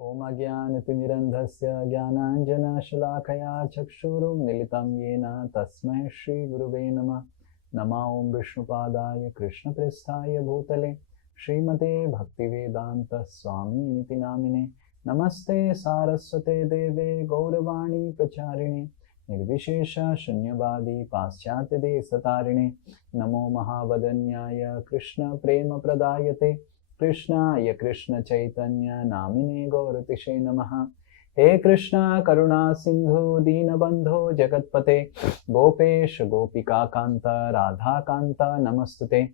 Om Ajnanatimirandhasya Jnananjanashalakaya Chakshurum Militam Yena Tasmai Shri Guruve Namah. Nama Om Vishnupadaya Krishna Prasthaya Bhutale Srimate Bhaktivedanta Swami Niti Namine. Namaste Saraswate Deve Gauravani Pracharine Nirvishesha Shunyavadi Paschatya Desatarine. Namo Mahavadanyaya Krishna Prema Pradayate Krishnaya Krishna Chaitanya Namine Gauratishe Namaha. He Krishna Karuna Sindhu Dinabandho Jagatpate Gopesh Gopika Kanta Radha Kanta Namastute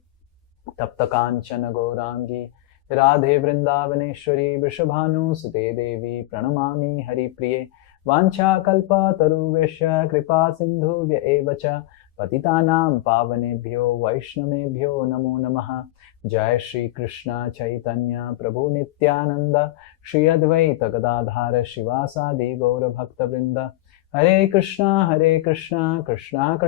Tapta Kanchana Gaurangi Radhe Vrindavaneshwari Vrishabhanu Sute Devi Pranamami Hari Priye Vancha Kalpa Taruvesha Kripa Sindhu Vya Evacha Patitanam Pavanebhyo Vaishnamebhyo Namo Namaha. Jai Shri Krishna Chaitanya Prabhu Nityananda Shri Advaita Gadadhara Shivasadi Gaura Bhakta Vrinda. Hare Krishna Krishna Krishna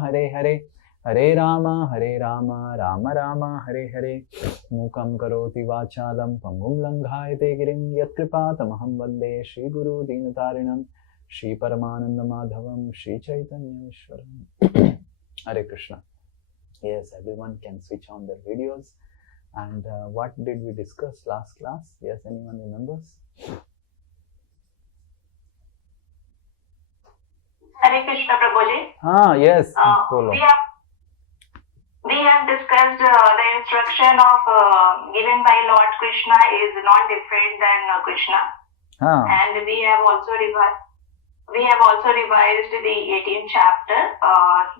Hare Hare Hare Rama Rama Rama Hare Hare. Mukam karoti vachalam pangum langhayate girim yat kripatamaham vande Shri Guru Dinatarinam Shri Paramananda Madhavam Shri Chaitanya Ishwaram. Hare Krishna. Yes, everyone can switch on their videos. And what did we discuss last class? Yes, anyone remembers? Hare Krishna Prabhuji. Yes. We have discussed the instruction of given by Lord Krishna is not different than Krishna. And we have also revised the 18th chapter.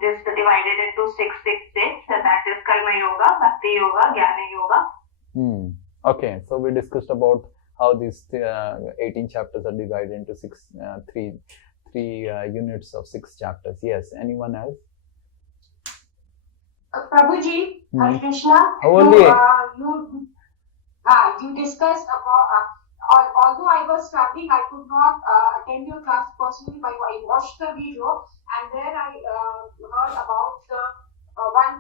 This is divided into 6 states, that is Karma Yoga, Bhakti Yoga, Jnana Yoga. Okay, so we discussed about how these 18 chapters are divided into three units of 6 chapters. Yes, anyone else? Prabhuji, Hare Krishna. You discussed about. Although I was traveling, I could not attend your class personally, but I watched the video, and there I heard about the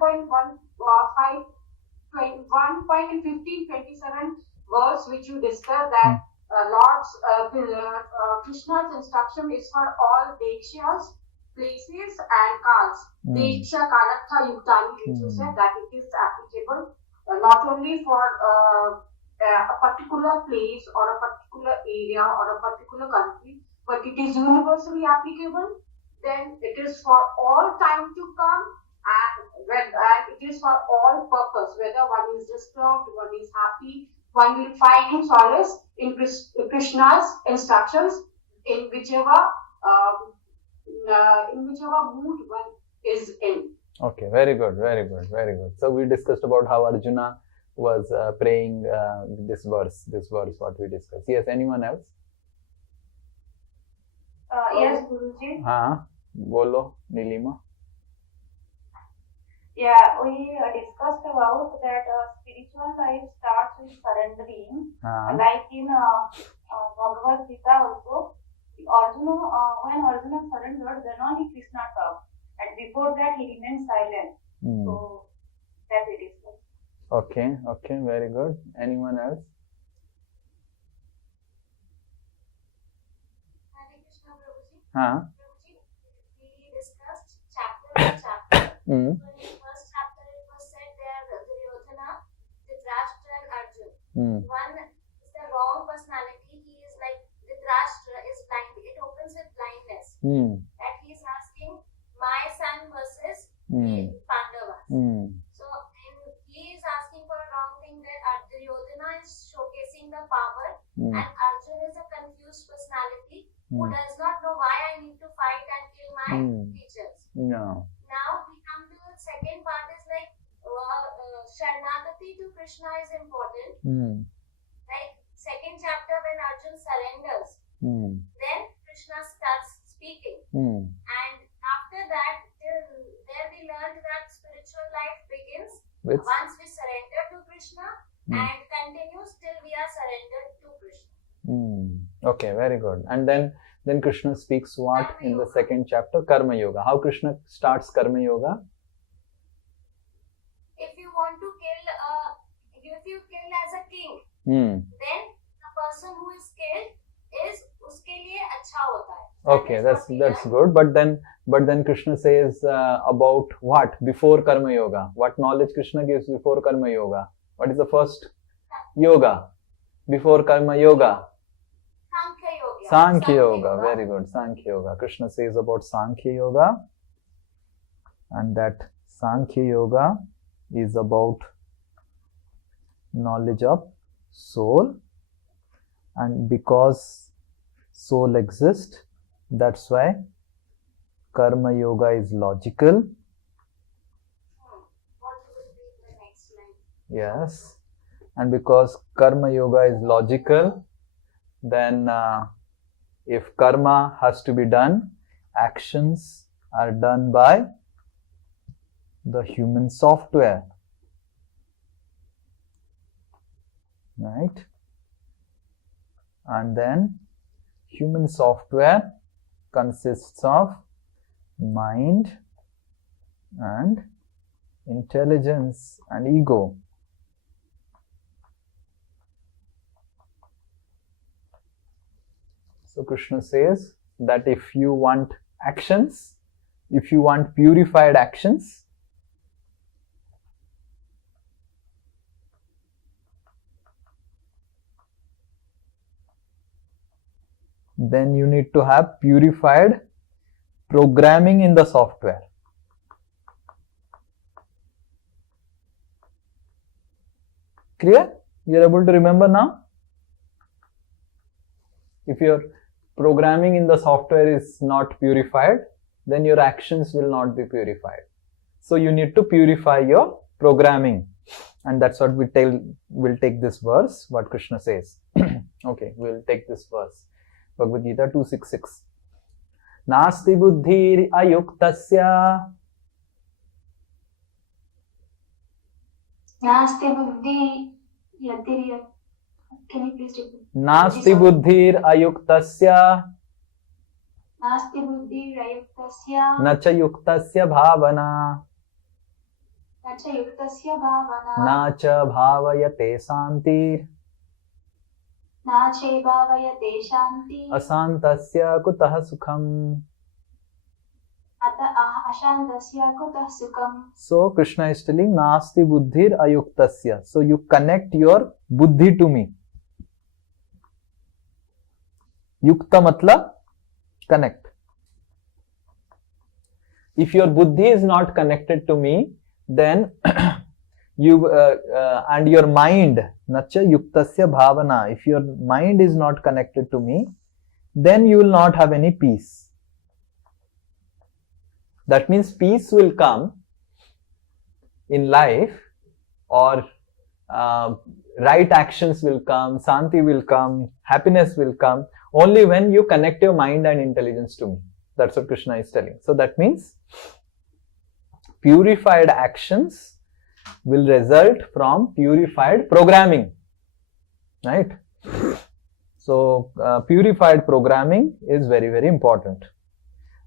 1.15, 1.1527 verse which you discussed, that Krishna's instruction is for all dekshas, places and kals. Deksha kalatha yuktani, which you said that it is applicable not only for a particular place or a particular area or a particular country, but it is universally applicable. Then it is for all time to come, and it is for all purpose, whether one is disturbed, one is happy, one will find solace in Krishna's instructions in whichever mood one is in. Okay, very good. So we discussed about how Arjuna was praying this verse what we discussed. Yes, anyone else? Yes, Guruji. Bolo, Nilima. Yeah, we discussed about that spiritual life starts with surrendering. Like in Bhagavad Gita also, Arjuna, when Arjuna surrendered, then only Krishna talked. And before that, he remained silent. So, that we discussed. Okay, very good. Anyone else? Hare Krishna Prabhuji. Prabhuji, we discussed chapter by chapter. So in the first chapter it was said there Duryodhana, Dhritarashtra and Arjun. One is the wrong personality. He is like Dhritarashtra is blind. It opens with blindness. That he is asking my son versus Pandavas. So he is asking for a wrong thing, that Duryodhana is showcasing the power and Arjun is a confused personality who does not know why I need to fight and kill my teachers. No. Now we come to the second part, is like Sharanagati to Krishna is important. Like second chapter when Arjun surrenders, then Krishna starts speaking. And after that, there we learned that spiritual life begins once we surrender to Krishna and continues till we are surrendered to Krishna. Okay, very good. And then Krishna speaks what in the second chapter? Karma Yoga. How Krishna starts Karma Yoga? If you want to kill, if you kill as a king, then the person who is killed Okay, that's good. But then Krishna says about what before karma yoga? What knowledge Krishna gives before karma yoga? What is the first yoga before karma yoga? Sankhya yoga. Very good. Sankhya yoga. Krishna says about Sankhya yoga, and that Sankhya yoga is about knowledge of soul, and because soul exists, that's why karma yoga is logical. Yes, and because karma yoga is logical, then if karma has to be done, actions are done by the human software, right? And then human software consists of mind and intelligence and ego. So Krishna says that if you want actions, if you want purified actions, then you need to have purified programming in the software. Clear? You are able to remember now? If your programming in the software is not purified, then your actions will not be purified. So you need to purify your programming, and that's what we'll take this verse, what Krishna says. Okay, we'll take this verse. Bhagavad Gita 2.6.6. Nasti buddhir ayuktasya. Nasti buddhi yadirya. Can you please repeat? Nasti buddhir ayuktasya. Nasti buddhi ayuktasya. Nacha yuktasya bhavana. Nacha yuktasya bhavana. Nacha bhavayate santir. Nache bhavayate shanti. Asantasya kutah sukham. Ashantasya kutah sukham. So Krishna is telling Nasti buddhir ayuktasya. So you connect your buddhi to me. Yukta matlab connect. If your buddhi is not connected to me, then you and your mind, nacha yuktasya bhavana, if your mind is not connected to me, then you will not have any peace. That means peace will come in life, or right actions will come, santi will come, happiness will come only when you connect your mind and intelligence to me. That's what Krishna is telling. So that means purified actions will result from purified programming, right? So purified programming is very, very important.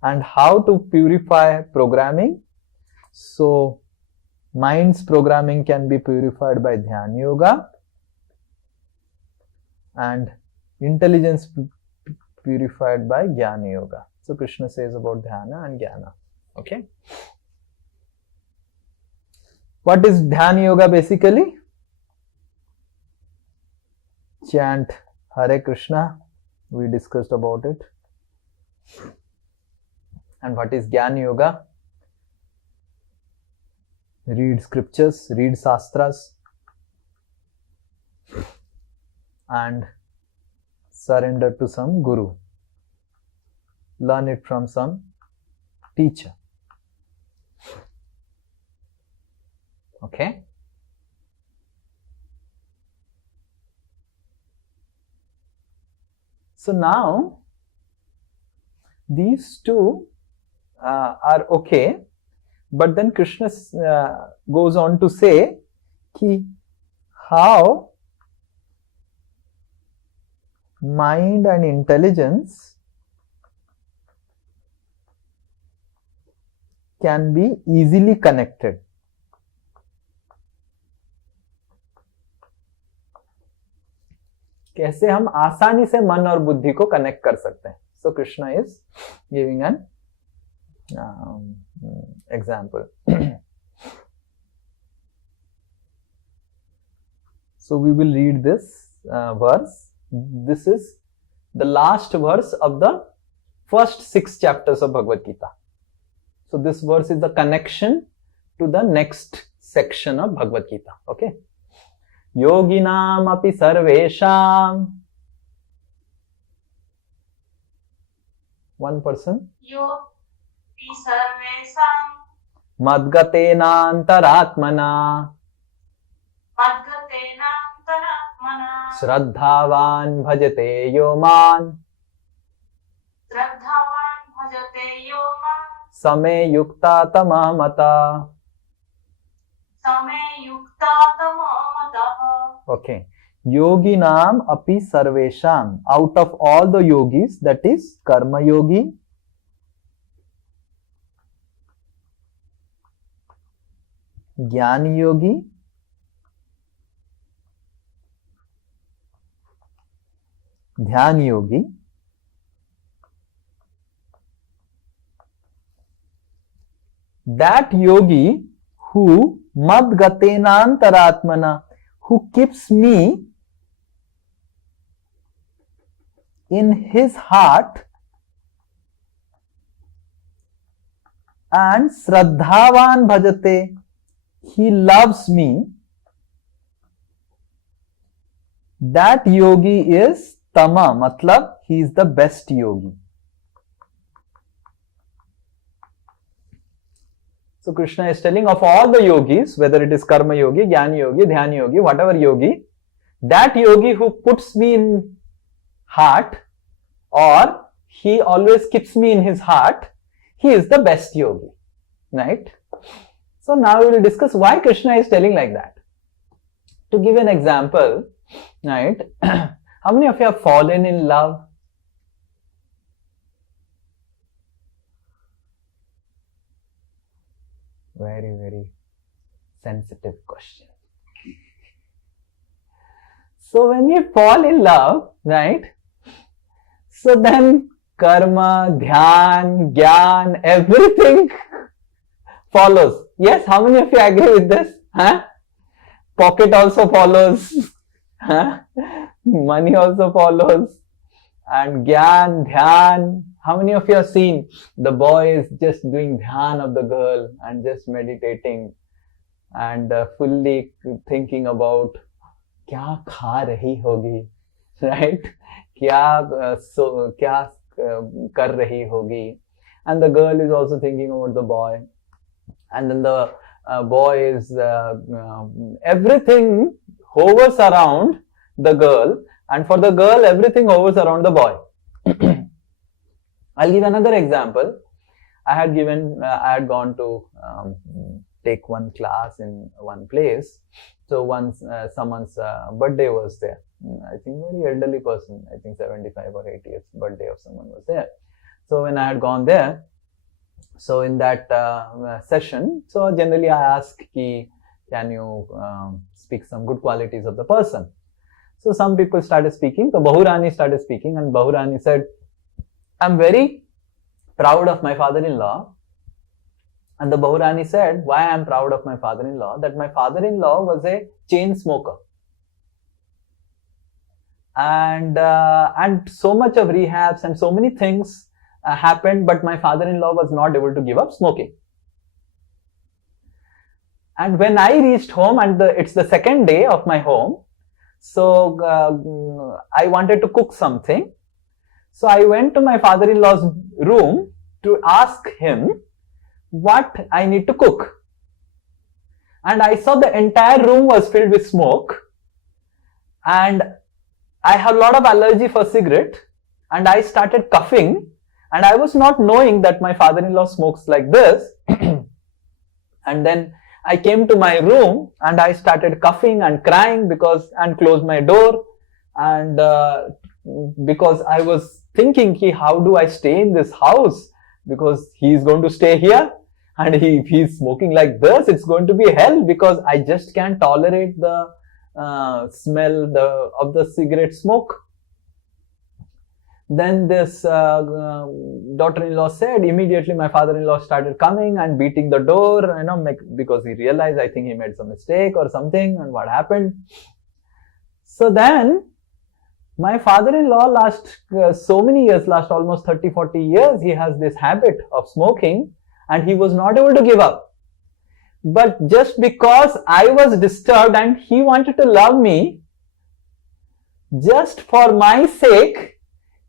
And how to purify programming? So mind's programming can be purified by Dhyana Yoga, and intelligence purified by Jnana Yoga. So Krishna says about Dhyana and Jnana. Okay. What is Dhyana Yoga basically? Chant Hare Krishna. We discussed about it. And what is Jnana Yoga? Read scriptures, read sastras, and surrender to some guru. Learn it from some teacher. Okay? So now, these two are okay, but then Krishna goes on to say ki how mind and intelligence can be easily connected. कैसे हम आसानी से मन और बुद्धि को connect कर सकते हैं. So Krishna is giving an example. So we will read this verse. This is the last verse of the first 6 chapters of Bhagavad Gita. So this verse is the connection to the next section of Bhagavad Gita. Okay. Yoginam api sarvesham. One person. Yogi sarvesham. Madgatena antaratmana. Madgatena antaratmana. Shraddhavan bhajate yoman. Shraddhavan bhajate yoman. Same yukta tamamata. Same yukta tamamata. Okay. Yoginam api sarvesham. Out of all the yogis, that is karma yogi, jnani yogi, dhyan yogi, that yogi who madgatenantaratmana, who keeps me in his heart, and Shraddhavan bhajate, he loves me, that yogi is tama, matlab he is the best yogi. So Krishna is telling of all the yogis, whether it is karma yogi, jnani yogi, dhyani yogi, whatever yogi, that yogi who puts me in heart, or he always keeps me in his heart, he is the best yogi, right? So now we will discuss why Krishna is telling like that. To give an example, right? How many of you have fallen in love? Very, very sensitive question. So when you fall in love, right? So then karma, dhyan, jnana, everything follows. Yes, how many of you agree with this? Huh? Pocket also follows. Huh? Money also follows. And jnana, dhyan. How many of you have seen the boy is just doing dhyan of the girl and just meditating and fully thinking about kya kha rahi hogi, right? Kya kar rahi hogi, and the girl is also thinking about the boy, and then the boy is everything hovers around the girl, and for the girl everything hovers around the boy. I'll give another example. I had gone to take one class in one place. So once someone's birthday was there. I think very elderly person, I think 75 or 80th birthday of someone was there. So when I had gone there, so in that session, so generally I ask ki, can you speak some good qualities of the person? So some people started speaking. So Bahurani started speaking, and Bahurani said, I'm very proud of my father-in-law. And the Bahurani said, why I am proud of my father-in-law? That my father-in-law was a chain smoker. And so much of rehabs and so many things happened, but my father-in-law was not able to give up smoking. And when I reached home, and it's the second day of my home, so I wanted to cook something. So I went to my father-in-law's room to ask him what I need to cook. And I saw the entire room was filled with smoke. And I have a lot of allergy for cigarette. And I started coughing. And I was not knowing that my father-in-law smokes like this. And then I came to my room and I started coughing and crying and closed my door. And because I was thinking, how do I stay in this house? Because he's going to stay here, and if he's smoking like this, it's going to be hell, because I just can't tolerate the smell of the cigarette smoke. Then this daughter-in-law said, immediately my father-in-law started coming and beating the door, because he realized, I think he made some mistake or something, and what happened. So then, my father-in-law last so many years, last almost 30-40 years, he has this habit of smoking, and he was not able to give up. But just because I was disturbed and he wanted to love me, just for my sake,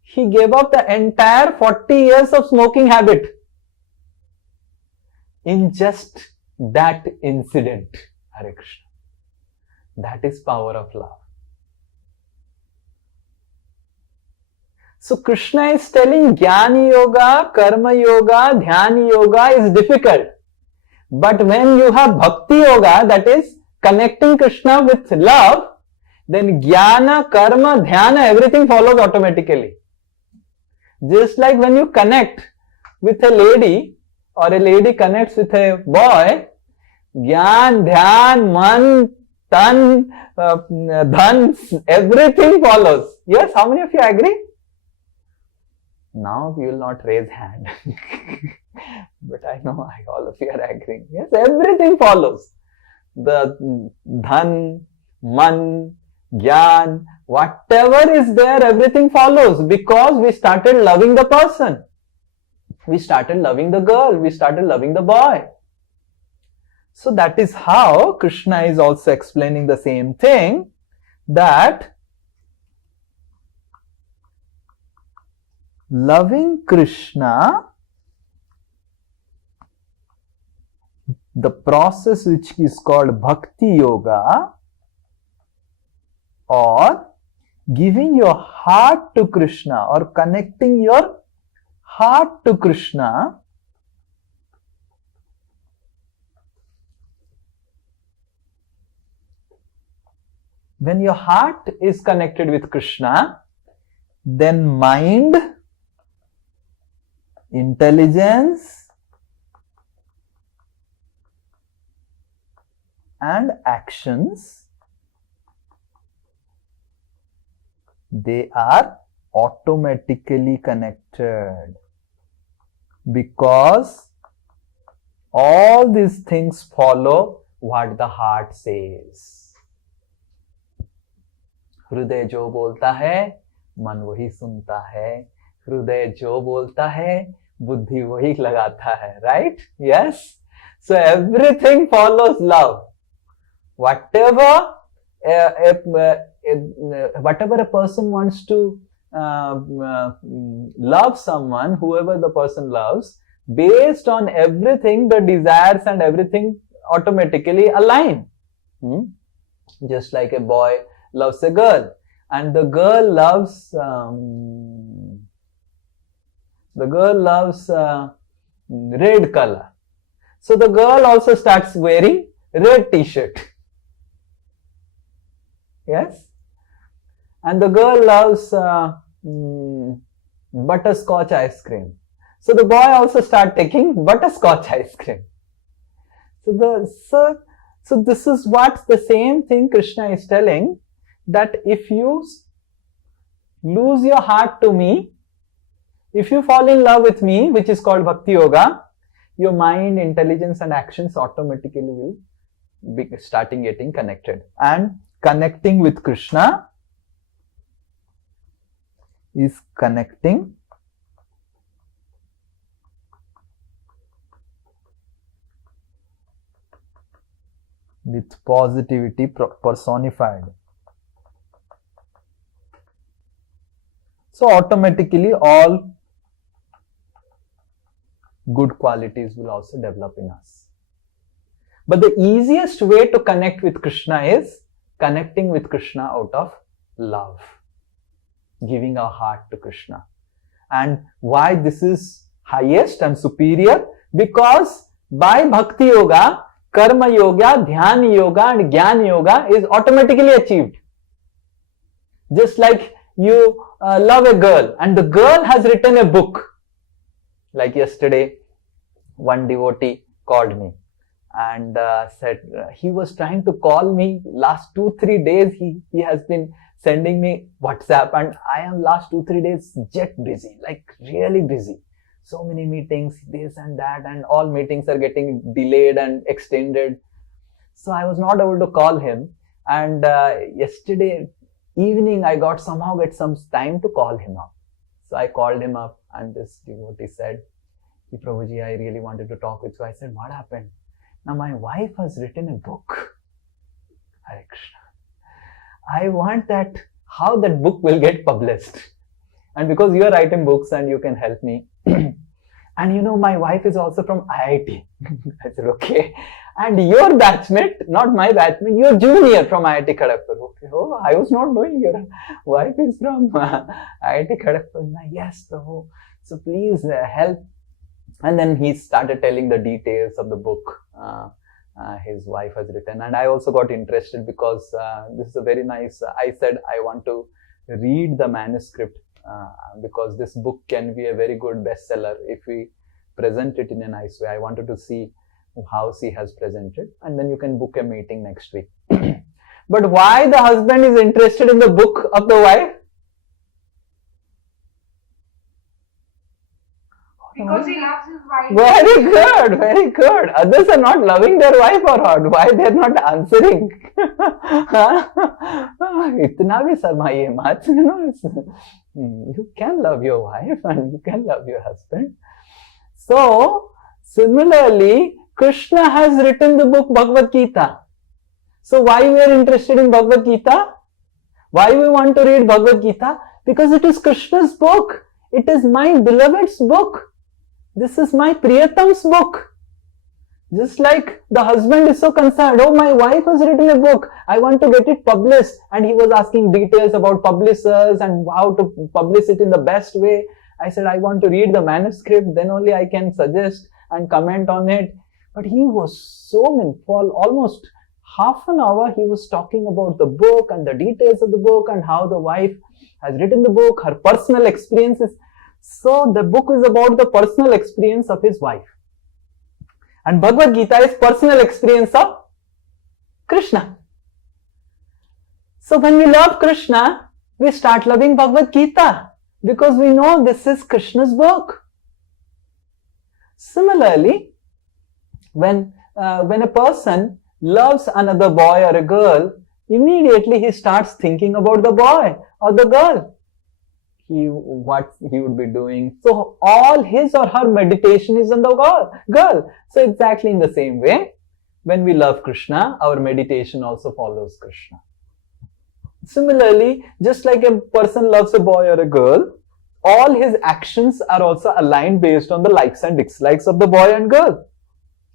he gave up the entire 40 years of smoking habit in just that incident. Hare Krishna. That is power of love. So Krishna is telling Jnana Yoga, Karma Yoga, Dhyana Yoga is difficult. But when you have Bhakti Yoga, that is connecting Krishna with love, then Jnana, Karma, Dhyana, everything follows automatically. Just like when you connect with a lady or a lady connects with a boy, Gyan, Dhyan, Man, Tan, Dhan, everything follows. Yes, how many of you agree? Now you will not raise hand. But I know all of you are agreeing. Yes, everything follows. The Dhan, Man, Gyan, whatever is there, everything follows because we started loving the person. We started loving the girl. We started loving the boy. So that is how Krishna is also explaining the same thing, that loving Krishna, the process which is called Bhakti Yoga, or giving your heart to Krishna or connecting your heart to Krishna, when your heart is connected with Krishna, then mind, intelligence and actions, they are automatically connected, because all these things follow what the heart says. हृदय जो बोलता है मन वही सुनता है, हृदय जो बोलता है बुद्धि वही लगाता है. Right? Yes. So everything follows love. Whatever a person wants to love someone, whoever the person loves, based on everything, the desires and everything automatically align. Just like a boy loves a girl, and the girl loves red color. So the girl also starts wearing red t-shirt. Yes? And the girl loves butterscotch ice cream. So the boy also starts taking butterscotch ice cream. So this is what the same thing Krishna is telling, that if you lose your heart to me, if you fall in love with me, which is called Bhakti Yoga, your mind, intelligence and actions automatically will be starting getting connected. And connecting with Krishna is connecting with positivity personified. So automatically all good qualities will also develop in us. But the easiest way to connect with Krishna is connecting with Krishna out of love, giving our heart to Krishna. And why this is highest and superior? Because by Bhakti Yoga, Karma Yoga, Dhyana Yoga and Jnana Yoga is automatically achieved. Just like you love a girl and the girl has written a book. Like yesterday, one devotee called me and said he was trying to call me last 2-3 days. He has been sending me WhatsApp, and I am last 2-3 days jet busy, like really busy. So many meetings, this and that, and all meetings are getting delayed and extended. So I was not able to call him. And yesterday evening, I somehow get some time to call him up. So I called him up, and this devotee said, Prabhuji, I really wanted to talk with you. I said, what happened? Now my wife has written a book. Hare Krishna. I want how that book will get published. And because you are writing books and you can help me. And my wife is also from IIT. I said, okay. And your batchmate, not my batchmate, your junior from IIT Kharagpur. Okay. Oh, I was not knowing your wife is from IIT Kharagpur. Yes, Prabhu. So please help. And then he started telling the details of the book his wife has written. And I also got interested because this is a very nice, I said I want to read the manuscript because this book can be a very good bestseller if we present it in a nice way. I wanted to see how she has presented, and then you can book a meeting next week. But why the husband is interested in the book of the wife? Because he loves his wife. Very good, very good. Others are not loving their wife or what? Why they are not answering? Itna bhi sarmaiye mat. You can love your wife and you can love your husband. So, similarly, Krishna has written the book Bhagavad Gita. So, why we are interested in Bhagavad Gita? Why we want to read Bhagavad Gita? Because it is Krishna's book. It is my beloved's book. This is my Priyatam's book. Just like the husband is so concerned, oh, my wife has written a book, I want to get it published. And he was asking details about publishers and how to publish it in the best way. I said, I want to read the manuscript, then only I can suggest and comment on it. But he was so for almost half an hour, he was talking about the book and the details of the book and how the wife has written the book, her personal experiences. So the book is about the personal experience of his wife. And Bhagavad Gita is personal experience of Krishna. So when we love Krishna, we start loving Bhagavad Gita because we know this is Krishna's book. Similarly, when a person loves another boy or a girl, immediately he starts thinking about the boy or the girl. What he would be doing. So all his or her meditation is on the girl. So exactly in the same way, when we love Krishna, our meditation also follows Krishna. Similarly, just like a person loves a boy or a girl, all his actions are also aligned based on the likes and dislikes of the boy and girl.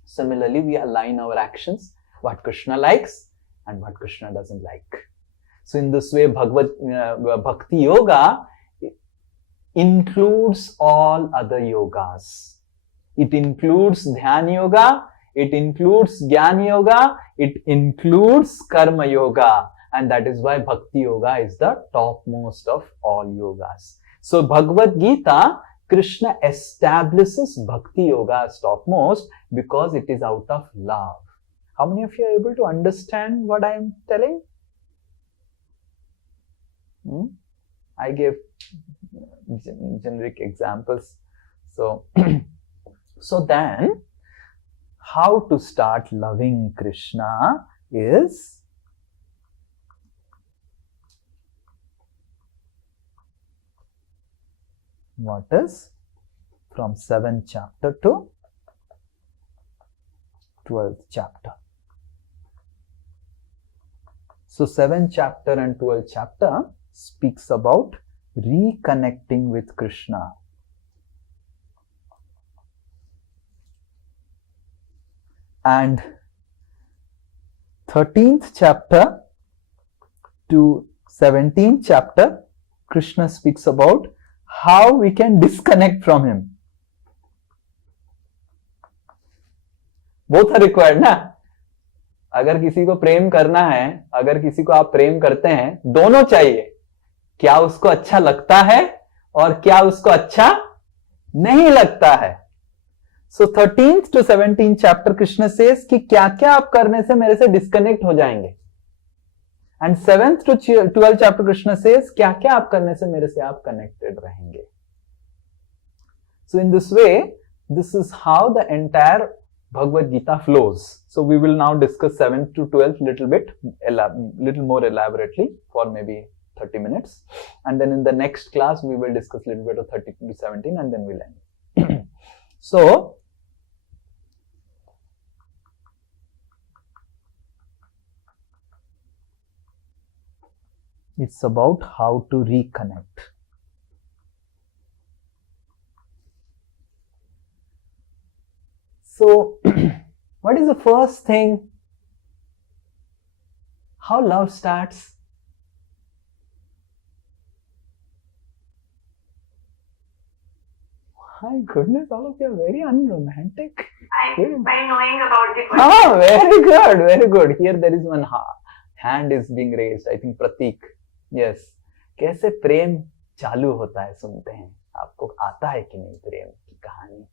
Similarly, we align our actions, what Krishna likes and what Krishna doesn't like. So in this way, Bhakti Yoga includes all other yogas. It includes Dhyana Yoga, it includes Jnana Yoga, it includes Karma Yoga, and that is why Bhakti Yoga is the topmost of all yogas. So Bhagavad Gita, Krishna establishes Bhakti Yoga as topmost because it is out of love. How many of you are able to understand what I am telling? I gave generic examples. So then, how to start loving Krishna is what is from 7th chapter to 12th chapter. So 7th chapter and 12th chapter speaks about reconnecting with Krishna. And 13th chapter to 17th chapter, Krishna speaks about how we can disconnect from him. Both are required ना? अगर किसी को प्रेम करना है, अगर किसी को आप प्रेम करते हैं, दोनों चाहिए. क्या उसको अच्छा लगता है और क्या उसको अच्छा नहीं लगता है. So 13th to 17th chapter Krishna says कि क्या क्या आप करने से मेरे से डिस्कनेक्ट हो जाएंगे. And 7th to 12th chapter Krishna says क्या क्या आप करने से मेरे से आप connected रहेंगे. So in this way, this is how the entire Bhagavad Gita flows. So we will now discuss 7th to 12th little more elaborately for maybe 30 minutes. And then in the next class, we will discuss a little bit of 13 to 17 and then we'll end. So, it's about how to reconnect. So, what is the first thing? How love starts? My goodness, all of you are very unromantic. By knowing about the person. Ah, very good, very good. Here there is one hand is being raised. I think Pratik. Yes. कैसे प्रेम चालू होता है सुनते हैं. आपको आता है कि नहीं प्रेम की कहानी?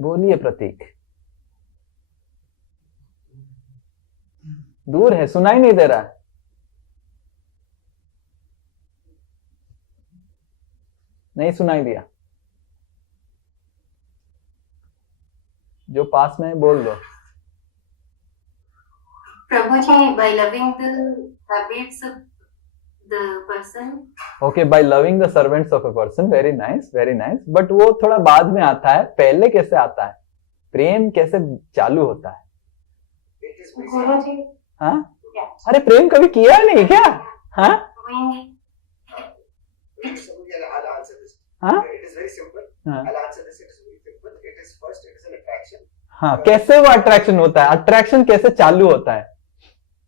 बोलिए प्रतीक. दूर है, सुनाई नहीं दे रहा. नहीं सुनाई दिया. जो पास में है बोल दो. प्रभु जी, by loving the habits of the person. Okay, by loving the servants of a person. Very nice, very nice. But वो थोड़ा बाद में आता है. पहले कैसे आता है? प्रेम कैसे चालू होता है? गुरु जी. हाँ? अरे प्रेम कभी किया नहीं क्या? हाँ? I'll answer this. हाँ? It is very simple. हाँ? I'll answer this. It is very simple. It is first, it is an attraction. हाँ, कैसे वो अट्रैक्शन होता है? अट्रैक्शन कैसे चालू होता है?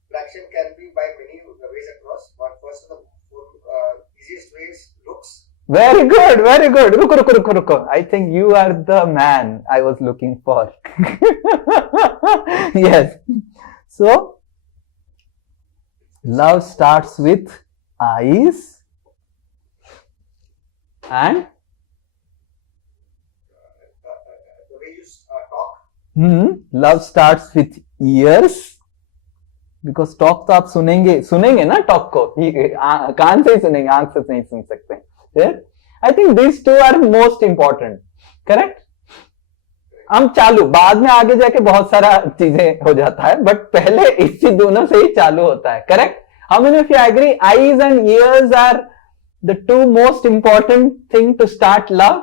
Attraction can be by many ways across. One first of the easiest ways looks. Very good, very good. रुको. I think you are the man I was looking for. Yes. So, love starts with eyes and The way you talk. love starts with ears. Because talk तो आप सुनेंगे ना talk को. कान से ही सुनेंगे, आंख से नहीं सुन सकते. I think these two are most important. Correct? हम चालू बाद में आगे जाके बहुत सारा चीजें हो जाता है, बट पहले इसी दोनों से ही चालू होता है. Correct? How many of you agree eyes and ears are the two most important thing to start love?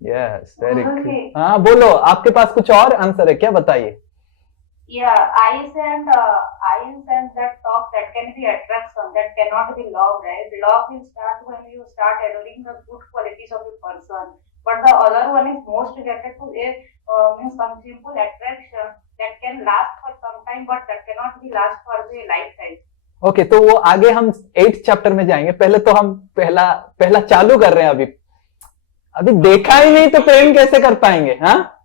Yes, very good. हाँ बोलो, आपके पास कुछ और आंसर है क्या? बताइए. Yeah, eyes and that talk, that can be attraction, that cannot be love, right? Love will start when you start adoring the good qualities of the person. But the other one is most related to means some simple attraction that can last for some time, but that cannot be last for the lifetime. Okay, तो वो आगे हम 8th chapter में जाएंगे. पहले तो हम पहला चालू कर रहे हैं. अभी देखा ही नहीं तो प्रेम कैसे कर पाएंगे? हाँ,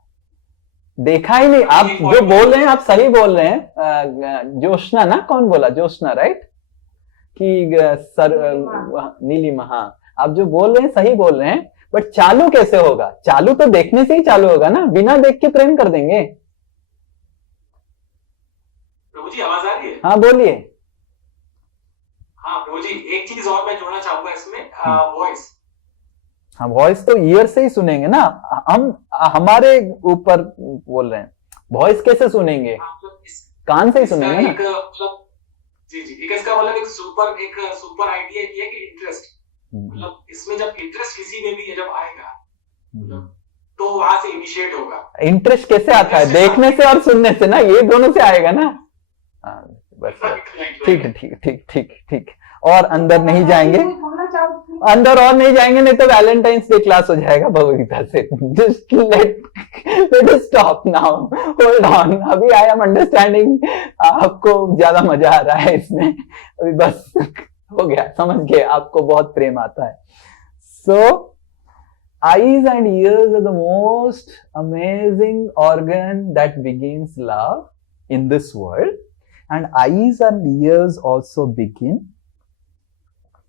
देखा ही नहीं. आप जो बोल रहे हैं आप सही बोल रहे हैं. जोशना ना, कौन बोला? जोशना, राइट? कि नीलिमा. हाँ, आप जो बोल रहे हैं सही बोल रहे हैं, बट चालू कैसे होगा? चालू तो देखने से ही चालू होगा ना. बिना देख के प्रेम कर देंगे. प्रभु जी आवाज आ रही है? हाँ बोलिए. हाँ प्रभु जी, एक चीज और मैं जोड़ना चाहूंगा इसमें, वॉइस. हाँ, वॉइस तो ईयर से ही सुनेंगे ना. हम हमारे ऊपर बोल रहे हैं. वॉइस कैसे सुनेंगे? कान से ही सुनेंगे ना. जी, इसका मतलब एक सुपर आइडिया ये है कि इंटरेस्ट, मतलब इसमें जब इंटरेस्ट किसी में भी जब आएगा तो वहां से इनिशिएट होगा. इंटरेस्ट कैसे आता है? देखने से और सुनने से ना, ये दोनों से आएगा ना. बस ठीक. और अंदर नहीं जाएंगे, नहीं तो वैलेंटाइंस डे क्लास हो जाएगा भगवदगीता से. Just let us stop now, hold on. अभी आई एम अंडरस्टैंडिंग. आपको ज्यादा मजा आ रहा है इसमें. अभी बस हो गया, समझ गए. आपको बहुत प्रेम आता है. सो eyes and ears are the most amazing organ that begins love in this world, and eyes and ears also begin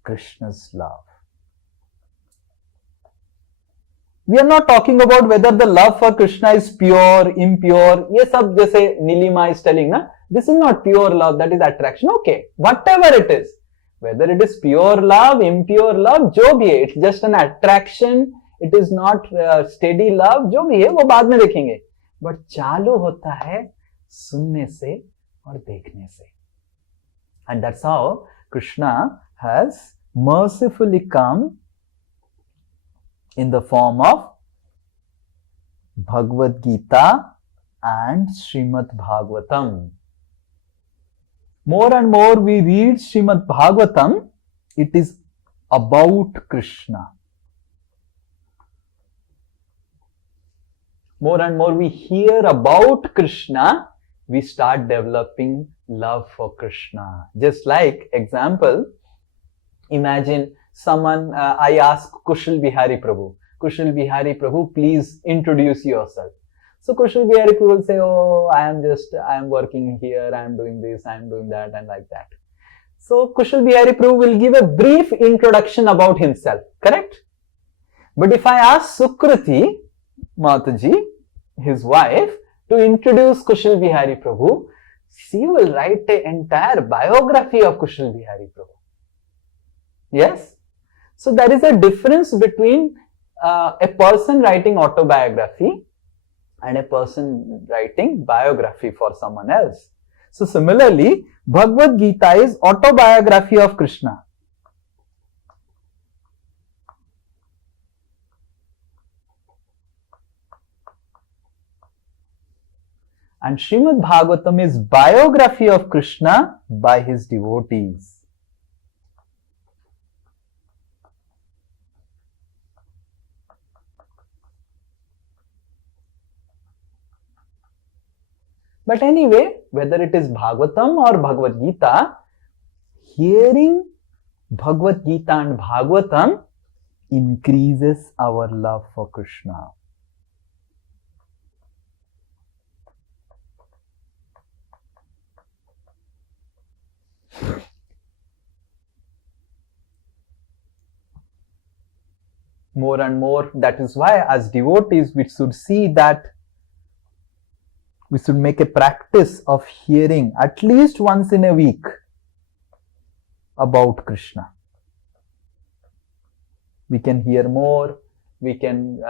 Krishna's love. We are not talking about whether the love for Krishna is pure, impure. ये सब जैसे Nilima is telling ना, This is not pure love, that is attraction. Okay, whatever it is, whether it is pure love, impure love, जो भी है, it's just an attraction, it is not steady love, जो भी है वो बाद में देखेंगे. But चालू होता है सुनने से और देखने से. And that's how Krishna has mercifully come in the form of Bhagavad Gita and Srimad Bhagavatam. More and more we read Srimad Bhagavatam, it is about Krishna. More and more we hear about Krishna, we start developing love for Krishna. Just like example, imagine someone, I ask Kushal Bihari Prabhu, please introduce yourself. So Kushal Bihari Prabhu will say, oh, I am working here, I am doing this, I am doing that, and like that. So Kushal Bihari Prabhu will give a brief introduction about himself, correct? But if I ask Sukriti Mataji, his wife, to introduce Kushal Bihari Prabhu, she will write an entire biography of Kushal Bihari Prabhu. Yes? So there is a difference between a person writing autobiography and a person writing biography for someone else. So similarly, Bhagavad Gita is autobiography of Krishna. And Srimad Bhagavatam is biography of Krishna by his devotees. But anyway, whether it is Bhagavatam or Bhagavad Gita, hearing Bhagavad Gita and Bhagavatam increases our love for Krishna. More and more, that is why as devotees we should see that we should make a practice of hearing at least once in a week about Krishna. We can hear more, we can,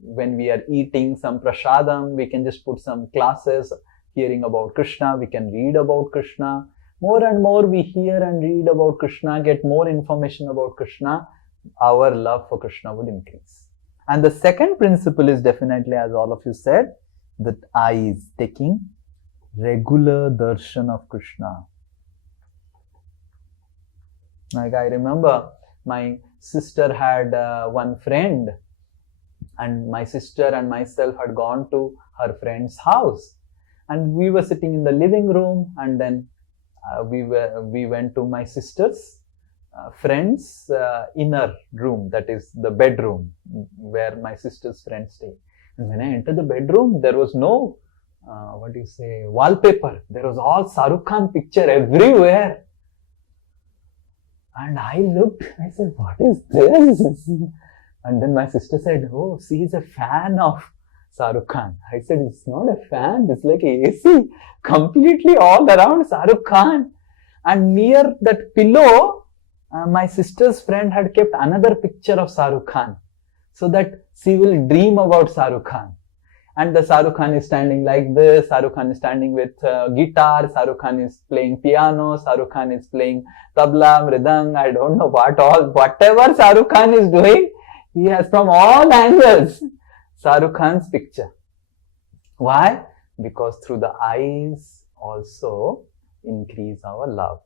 when we are eating some prasadam, we can just put some classes hearing about Krishna, we can read about Krishna. More and more we hear and read about Krishna, get more information about Krishna, our love for Krishna would increase. And the second principle is definitely, as all of you said, that eyes, taking regular darshan of Krishna. Like I remember my sister had one friend, and my sister and myself had gone to her friend's house, and we were sitting in the living room, and then we went to my sister's friend's inner room, that is the bedroom where my sister's friends stay. And when I entered the bedroom, there was no wallpaper. There was all Shahrukh Khan picture everywhere. And I looked, I said, what is this? And then my sister said, oh, she is a fan of Shahrukh Khan. I said, it's not a fan, it's like AC, completely all around Shahrukh Khan. And near that pillow, my sister's friend had kept another picture of Shahrukh Khan, so that she will dream about Shahrukh Khan. And the Shahrukh Khan is standing like this, Shahrukh Khan is standing with guitar, Shahrukh Khan is playing piano, Shahrukh Khan is playing tabla, mridang, I don't know what all, whatever Shahrukh Khan is doing, he has from all angles Shahrukh Khan's picture. Why? Because through the eyes also increase our love.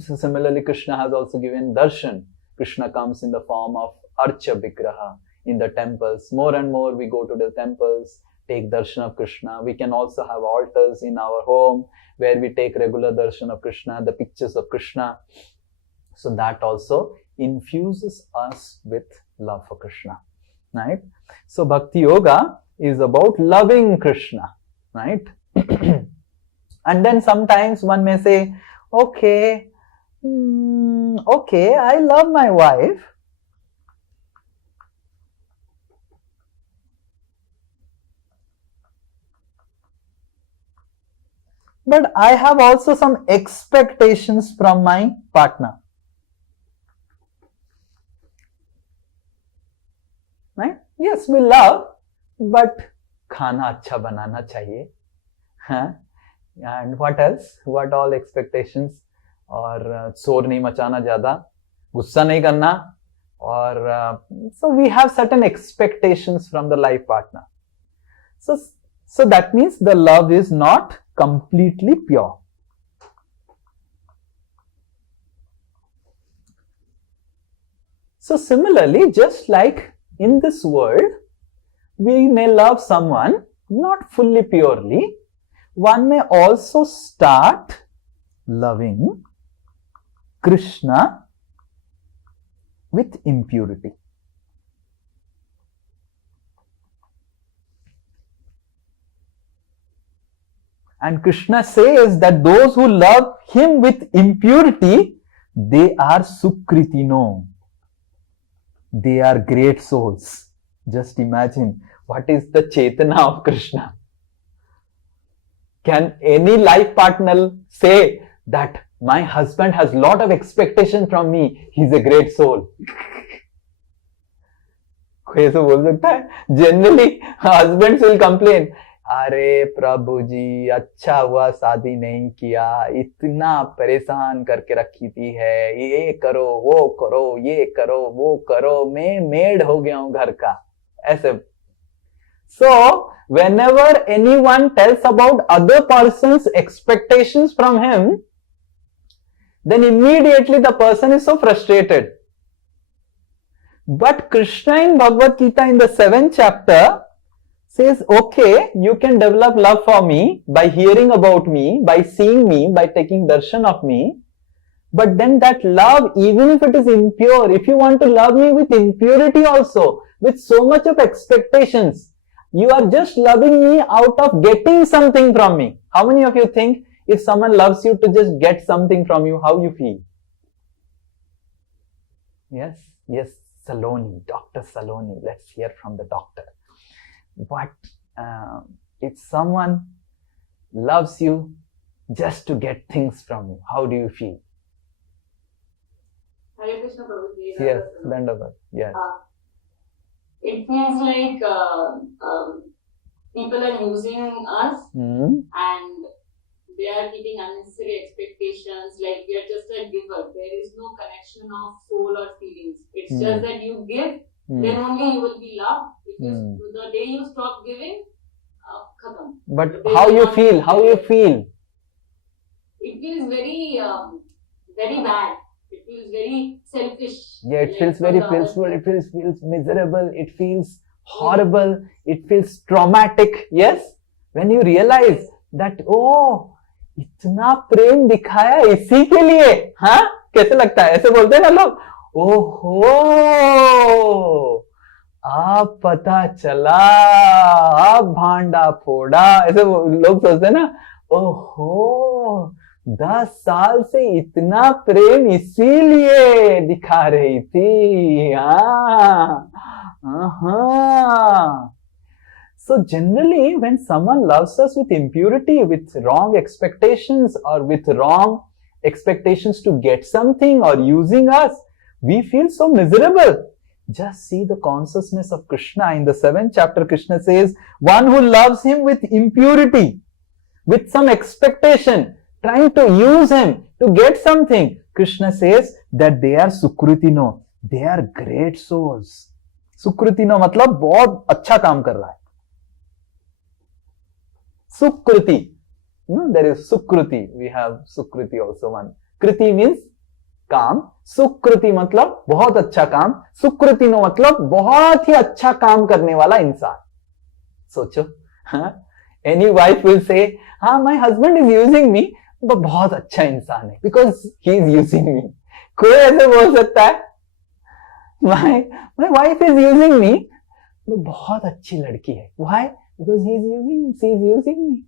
So similarly, Krishna has also given darshan. Krishna comes in the form of archa vigraha in the temples. More and more we go to the temples, take darshan of Krishna. We can also have altars in our home where we take regular darshan of Krishna, the pictures of Krishna. So that also infuses us with love for Krishna, right? So Bhakti Yoga is about loving Krishna, right? And then sometimes one may say, okay, I love my wife, but I have also some expectations from my partner. Right? Yes, we love, but खाना अच्छा बनाना चाहिए. हाँ? And what else? What all expectations? और शोर नहीं मचाना ज्यादा, गुस्सा नहीं करना, और so we have certain expectations from the life partner. So that means the love is not completely pure. So similarly, just like in this world, we may love someone not fully purely, one may also start loving Krishna with impurity. And Krishna says that those who love him with impurity, they are Sukritino. They are great souls. Just imagine, what is the Chetana of Krishna? Can any life partner say that my husband has lot of expectation from me, he's a great soul? कोई ऐसा बोल सकता है? Generally, husbands will complain, अरे प्रभु जी अच्छा हुआ शादी नहीं किया, इतना परेशान करके रखी थी है, ये करो वो करो, ये करो वो करो, मैं मेड हो गया हूं घर का. ऐसे. So whenever anyone tells about other person's expectations from him, then immediately the person is so frustrated. But Krishna in Bhagavad Gita in the 7th chapter says, okay, you can develop love for me by hearing about me, by seeing me, by taking darshan of me. But then that love, even if it is impure, if you want to love me with impurity also, with so much of expectations, you are just loving me out of getting something from me. How many of you think if someone loves you to just get something from you, how you feel? Yes, Saloni, Dr. Saloni, let's hear from the doctor. What if someone loves you just to get things from you, how do you feel? Hare Krishna Prabhuji. Yes, Dandavat. Yes. It feels like people are using us and they are keeping unnecessary expectations, like we are just a giver. There is no connection of soul or feelings. It's just that you give, then only you will be loved. Because the day you stop giving, khatam. But how you feel? How you feel? It feels very, very bad. It feels very selfish. Yeah, it feels very peaceful. It feels miserable. It feels horrible. It feels traumatic. Yes? When you realize that, oh, इतना प्रेम दिखाया इसी के लिए, हाँ? कैसे लगता है? ऐसे बोलते हैं ना लोग, ओहो, आप पता चला, आप भांडा फोड़ा, ऐसे लोग सोचते हैं ना, ओहो, 10 साल से इतना प्रेम इसीलिए दिखा रही थी. So generally, when someone loves us with impurity, with wrong expectations, or with wrong expectations to get something, or using us, we feel so miserable. Just see the consciousness of Krishna. In the 7th chapter, Krishna says, one who loves him with impurity, with some expectation, trying to use him to get something, Krishna says that they are Sukritino. They are great souls. Sukritino मतलब बहुत अच्छा काम कर रहा है. Sukriti. There is Sukriti. We have Sukriti also one. Kriti means काम. Sukriti मतलब बहुत अच्छा काम. Sukritino मतलब बहुत ही अच्छा काम करने वाला इंसान. सोचो. Any wife will say, हाँ, my husband is using me, but बहुत अच्छा इंसान है, because he is using me. कोई ऐसे बोल सकता है, my wife is using me, वो बहुत अच्छी लड़की है. Why? Because she is using me.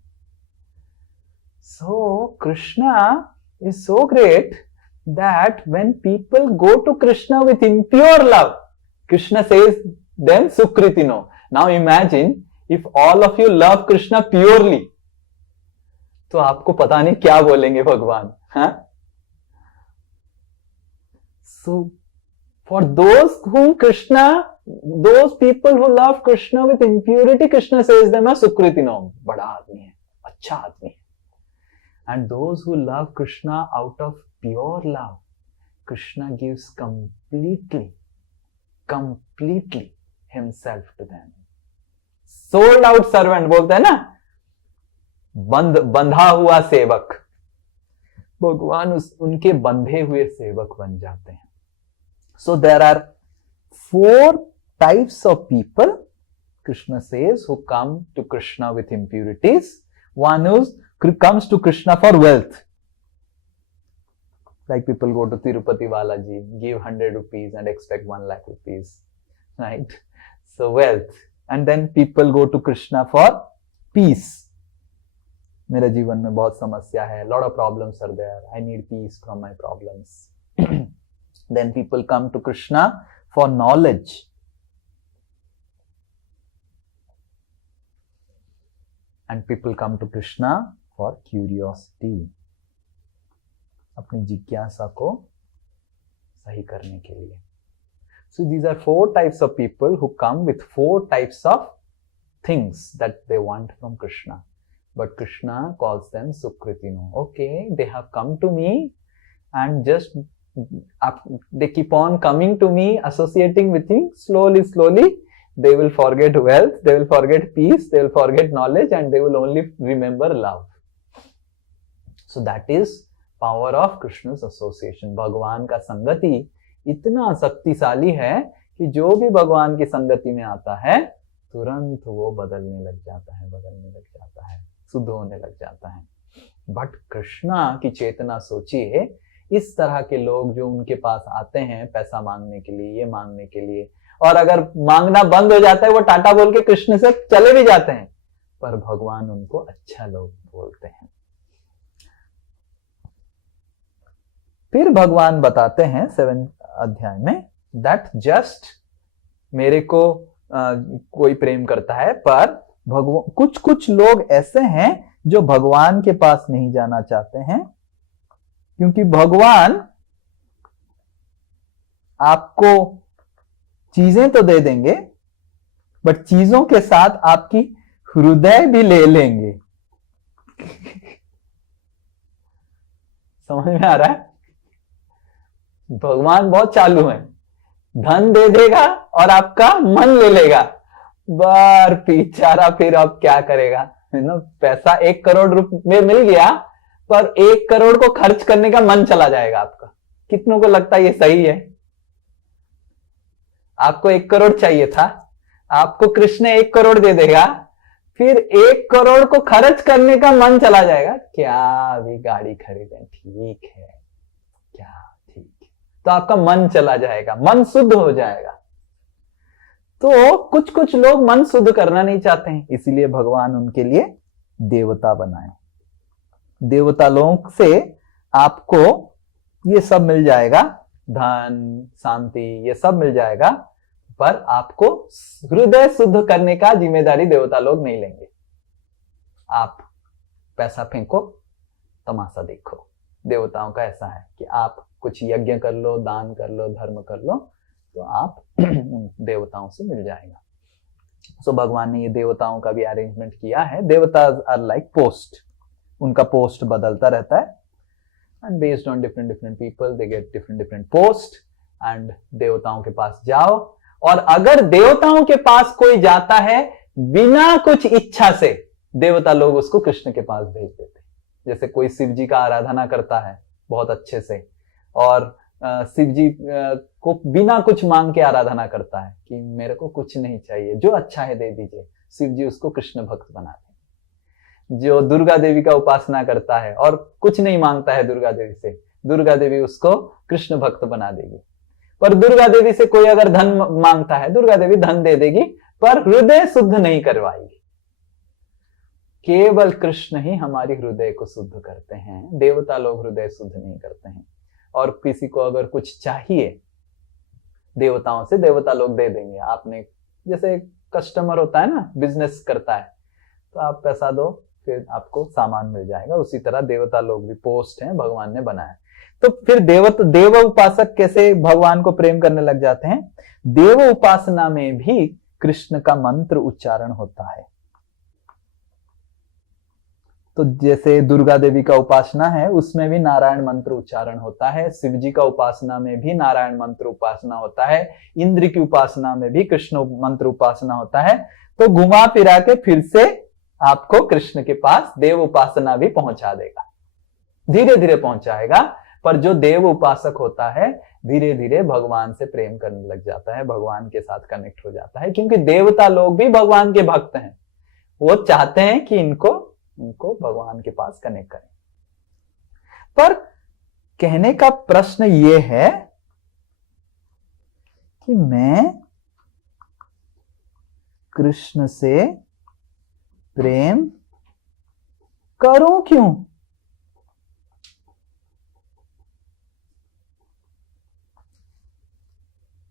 So Krishna is so great that when people go to Krishna with impure love, Krishna says them Sukritino. Now imagine if all of you love Krishna purely, तो आपको पता नहीं क्या बोलेंगे भगवान. हाँ, so for those whom Krishna, those people who love Krishna with impurity, Krishna says them as Sukritinom, बड़ा आदमी है, अच्छा आदमी है. And those who love Krishna out of pure love, Krishna gives completely himself to them. Sold out servant बोलते हैं ना, बंधा हुआ सेवक. भगवान उनके बंधे हुए सेवक बन जाते हैं. So there are 4 types of people, Krishna says, who come to Krishna with impurities. One is comes to Krishna for wealth. Like people go to Tirupati Balaji, give 100 rupees and expect 1 lakh rupees. Right? So wealth. And then people go to Krishna for peace. मेरे जीवन में बहुत समस्या है. Lot of problems are there. I need peace from my problems. Then people come to Krishna for knowledge. And people come to Krishna for curiosity. अपनी जिज्ञासा को सही करने के लिए. So these are 4 types of people who come with 4 types of things that they want from Krishna. But Krishna calls them Sukritino. Okay, they have come to me and just they keep on coming to me, associating with me. Slowly, they will forget wealth, they will forget peace, they will forget knowledge, and they will only remember love. So that is power of Krishna's association. भगवान का संगति इतना शक्तिशाली है कि जो भी भगवान की संगति में आता है तुरंत वो बदलने लग जाता है, शुद्ध होने लग जाता है. बट कृष्णा की चेतना सोचिए, इस तरह के लोग जो उनके पास आते हैं पैसा मांगने के लिए, ये मांगने के लिए, और अगर मांगना बंद हो जाता है वो टाटा बोल के कृष्ण से चले भी जाते हैं, पर भगवान उनको अच्छा लोग बोलते हैं. फिर भगवान बताते हैं 7 अध्याय में दैट जस्ट मेरे को कोई प्रेम करता है, पर भगवान कुछ लोग ऐसे हैं जो भगवान के पास नहीं जाना चाहते हैं, क्योंकि भगवान आपको चीजें तो दे देंगे बट चीजों के साथ आपकी हृदय भी ले लेंगे. समझ में आ रहा है? भगवान बहुत चालू है, धन दे देगा और आपका मन ले लेगा. बार बेचारा फिर अब क्या करेगा, है ना? पैसा 1 करोड़ रुपए मिल गया पर 1 करोड़ को खर्च करने का मन चला जाएगा आपका. कितनों को लगता है ये सही है? आपको 1 करोड़ चाहिए था, आपको कृष्ण 1 करोड़ दे देगा, फिर 1 करोड़ को खर्च करने का मन चला जाएगा. क्या अभी गाड़ी खरीदें, ठीक है, क्या ठीक है, तो आपका मन चला जाएगा, मन शुद्ध हो जाएगा. तो कुछ लोग मन शुद्ध करना नहीं चाहते हैं, इसीलिए भगवान उनके लिए देवता बनाए. देवता लोगों से आपको ये सब मिल जाएगा, धन, शांति, ये सब मिल जाएगा, पर आपको हृदय शुद्ध करने का जिम्मेदारी देवता लोग नहीं लेंगे. आप पैसा फेंको, तमाशा देखो. देवताओं का ऐसा है कि आप कुछ यज्ञ कर लो, दान कर लो, धर्म कर लो, तो आप देवताओं से मिल जाएगा. सो भगवान ने ये देवताओं का भी अरेंजमेंट किया है. देवता आर लाइक पोस्ट, उनका पोस्ट बदलता रहता है, and based on different people they get different post. And देवताओं के पास जाओ, और अगर देवताओं के पास कोई जाता है बिना कुछ इच्छा से, देवता लोग उसको कृष्ण के पास भेज देते. जैसे कोई शिव जी का आराधना करता है बहुत अच्छे से, और शिव जी को बिना कुछ मांग के आराधना करता है कि मेरे को कुछ नहीं चाहिए, जो अच्छा है दे दीजिए, शिव जी उसको कृष्ण भक्त बनाते हैं. जो दुर्गा देवी का उपासना करता है और कुछ नहीं मांगता है दुर्गा देवी से, दुर्गा देवी उसको कृष्ण भक्त बना देगी. पर दुर्गा देवी से कोई अगर धन मांगता है, दुर्गा देवी धन दे देगी, पर हृदय शुद्ध नहीं करवाएगी. केवल कृष्ण ही हमारी हृदय को शुद्ध करते हैं, देवता लोग हृदय शुद्ध नहीं करते हैं. और किसी को अगर कुछ चाहिए देवताओं से, देवता लोग दे देंगे. आपने जैसे कस्टमर होता है ना, बिजनेस करता है, तो आप पैसा दो, फिर आपको सामान मिल जाएगा। उसी तरह देवता लोग भी पोस्ट हैं, भगवान ने बनाया। तो फिर देव उपासक कैसे भगवान को प्रेम करने लग जाते हैं? देव उपासना में भी कृष्ण का मंत्र उच्चारण होता है। तो जैसे दुर्गा देवी का उपासना है, उसमें भी नारायण मंत्र उच्चारण होता है। शिव जी का उपासना में भी नारायण मंत्र उपासना होता है। इंद्र की उपासना में भी कृष्ण मंत्र उपासना होता है। तो घुमा फिरा के फिर से आपको कृष्ण के पास देव उपासना भी पहुंचा देगा, धीरे धीरे पहुंचाएगा। पर जो देव उपासक होता है धीरे धीरे भगवान से प्रेम करने लग जाता है, भगवान के साथ कनेक्ट हो जाता है, क्योंकि देवता लोग भी भगवान के भक्त हैं। वो चाहते हैं कि इनको भगवान के पास कनेक्ट करें। पर कहने का प्रश्न ये है कि मैं कृष्ण से प्रेम करूं क्यों?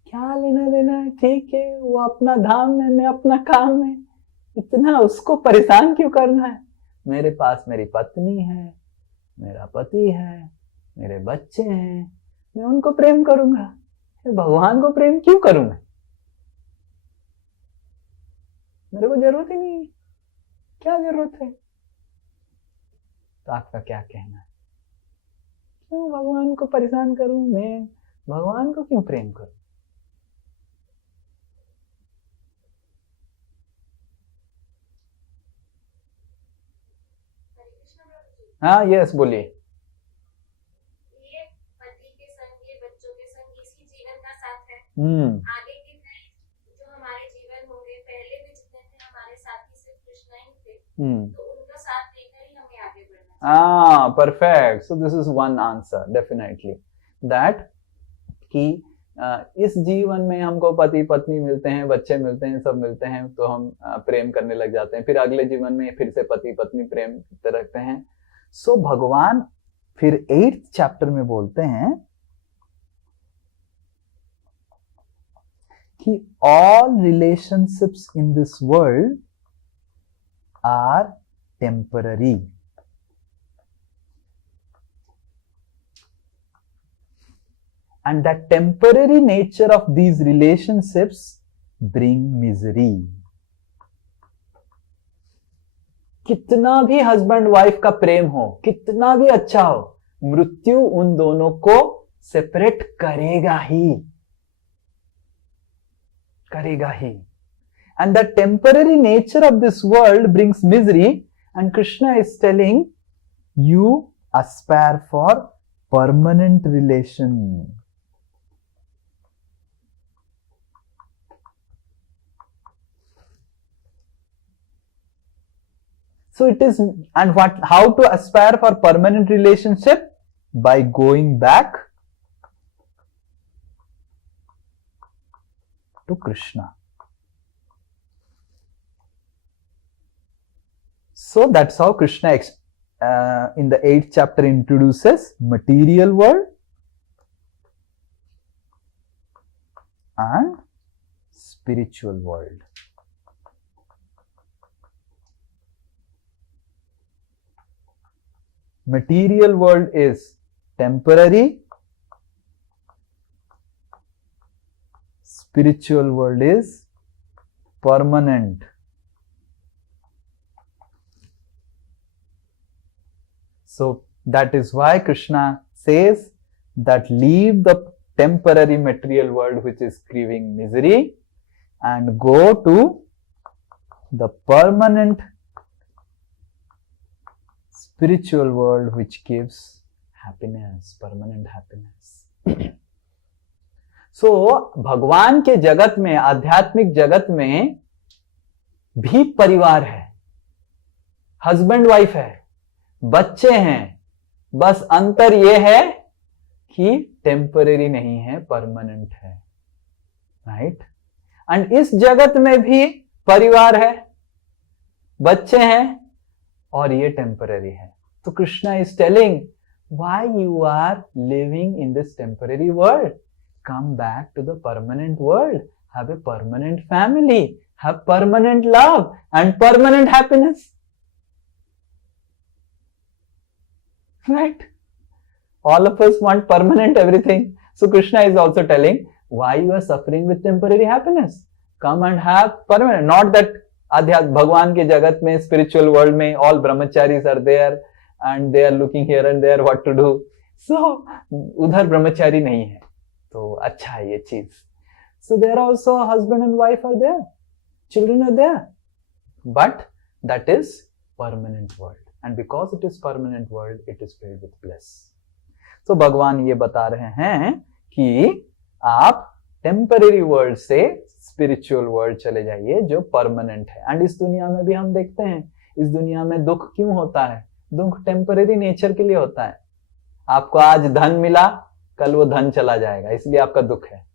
क्या लेना देना है? ठीक है, वो अपना धाम में, मैं अपना काम में, इतना उसको परेशान क्यों करना है? मेरे पास मेरी पत्नी है, मेरा पति है, मेरे बच्चे हैं, मैं उनको प्रेम करूंगा। भगवान को प्रेम क्यों करूं मैं? मेरे को जरूरत ही नहीं है, क्या जरूरत है? तो आपका क्या कहना है? क्यों भगवान को परेशान करूं? मैं भगवान को क्यों प्रेम करूं? हाँ, यस, बोलिए। ये पति के संग, ये बच्चों के संग इसी जीवन का साथ है। आगे के जो हमारे जीवन होंगे, पहले भी जितने थे हमारे साथी सिर्फ कृष्ण ही थे, तो उनका साथ लेकर ही हमें आगे बढ़ना। Perfect. So this is one answer definitely, that कि इस जीवन में हमको पति पत्नी मिलते हैं, बच्चे मिलते हैं, सब मिलते हैं, तो हम प्रेम करने लग जाते हैं। फिर अगले जीवन में फिर से पति पत्नी प्रेम करते रहते हैं। सो भगवान फिर 8th चैप्टर में बोलते हैं कि all relationships in this world are temporary, and the temporary nature of these relationships bring misery. कितना भी हस्बैंड वाइफ का प्रेम हो, कितना भी अच्छा हो, मृत्यु उन दोनों को सेपरेट करेगा ही। And the temporary nature of this world brings misery, and Krishna is telling you aspire for permanent relation. So it is, and how to aspire for permanent relationship? By going back to Krishna. So that's how Krishna in the 8th chapter introduces material world and spiritual world. Material world is temporary, spiritual world is permanent. So that is why Krishna says that leave the temporary material world which is giving misery and go to the permanent spiritual world which gives happiness, permanent happiness. So भगवान के जगत में, आध्यात्मिक जगत में भी परिवार है, हस्बैंड वाइफ है, बच्चे हैं, बस अंतर यह है कि टेम्परेरी नहीं है, परमानेंट है, राइट? एंड इस जगत में भी परिवार है, बच्चे हैं, और ये टेम्पररी है। तो Krishna is telling why you are living in this temporary world, come back to the permanent world, have a permanent family, have permanent love and permanent happiness. Right? All of us want permanent everything. So Krishna is also telling, why you are suffering with temporary happiness? Come and have permanent. Not that अध्यात्म भगवान के जगत में, spiritual world में, all brahmacharis are there and they are looking here and there what to do. So उधर ब्रह्मचारी नहीं है, तो अच्छा है ये चीज. So there also husband and wife are there, children are there, but that is permanent world, and because it is permanent world, it is filled with bless. तो भगवान ये बता रहे हैं कि आप टेम्परेरी वर्ल्ड से स्पिरिचुअल वर्ल्ड चले जाइए जो परमानेंट है. एंड इस दुनिया में भी हम देखते हैं, इस दुनिया में दुख क्यों होता है? दुख टेम्परेरी नेचर के लिए होता है. आपको आज धन मिला, कल वो धन चला जाएगा, इसलिए आपका दुख है.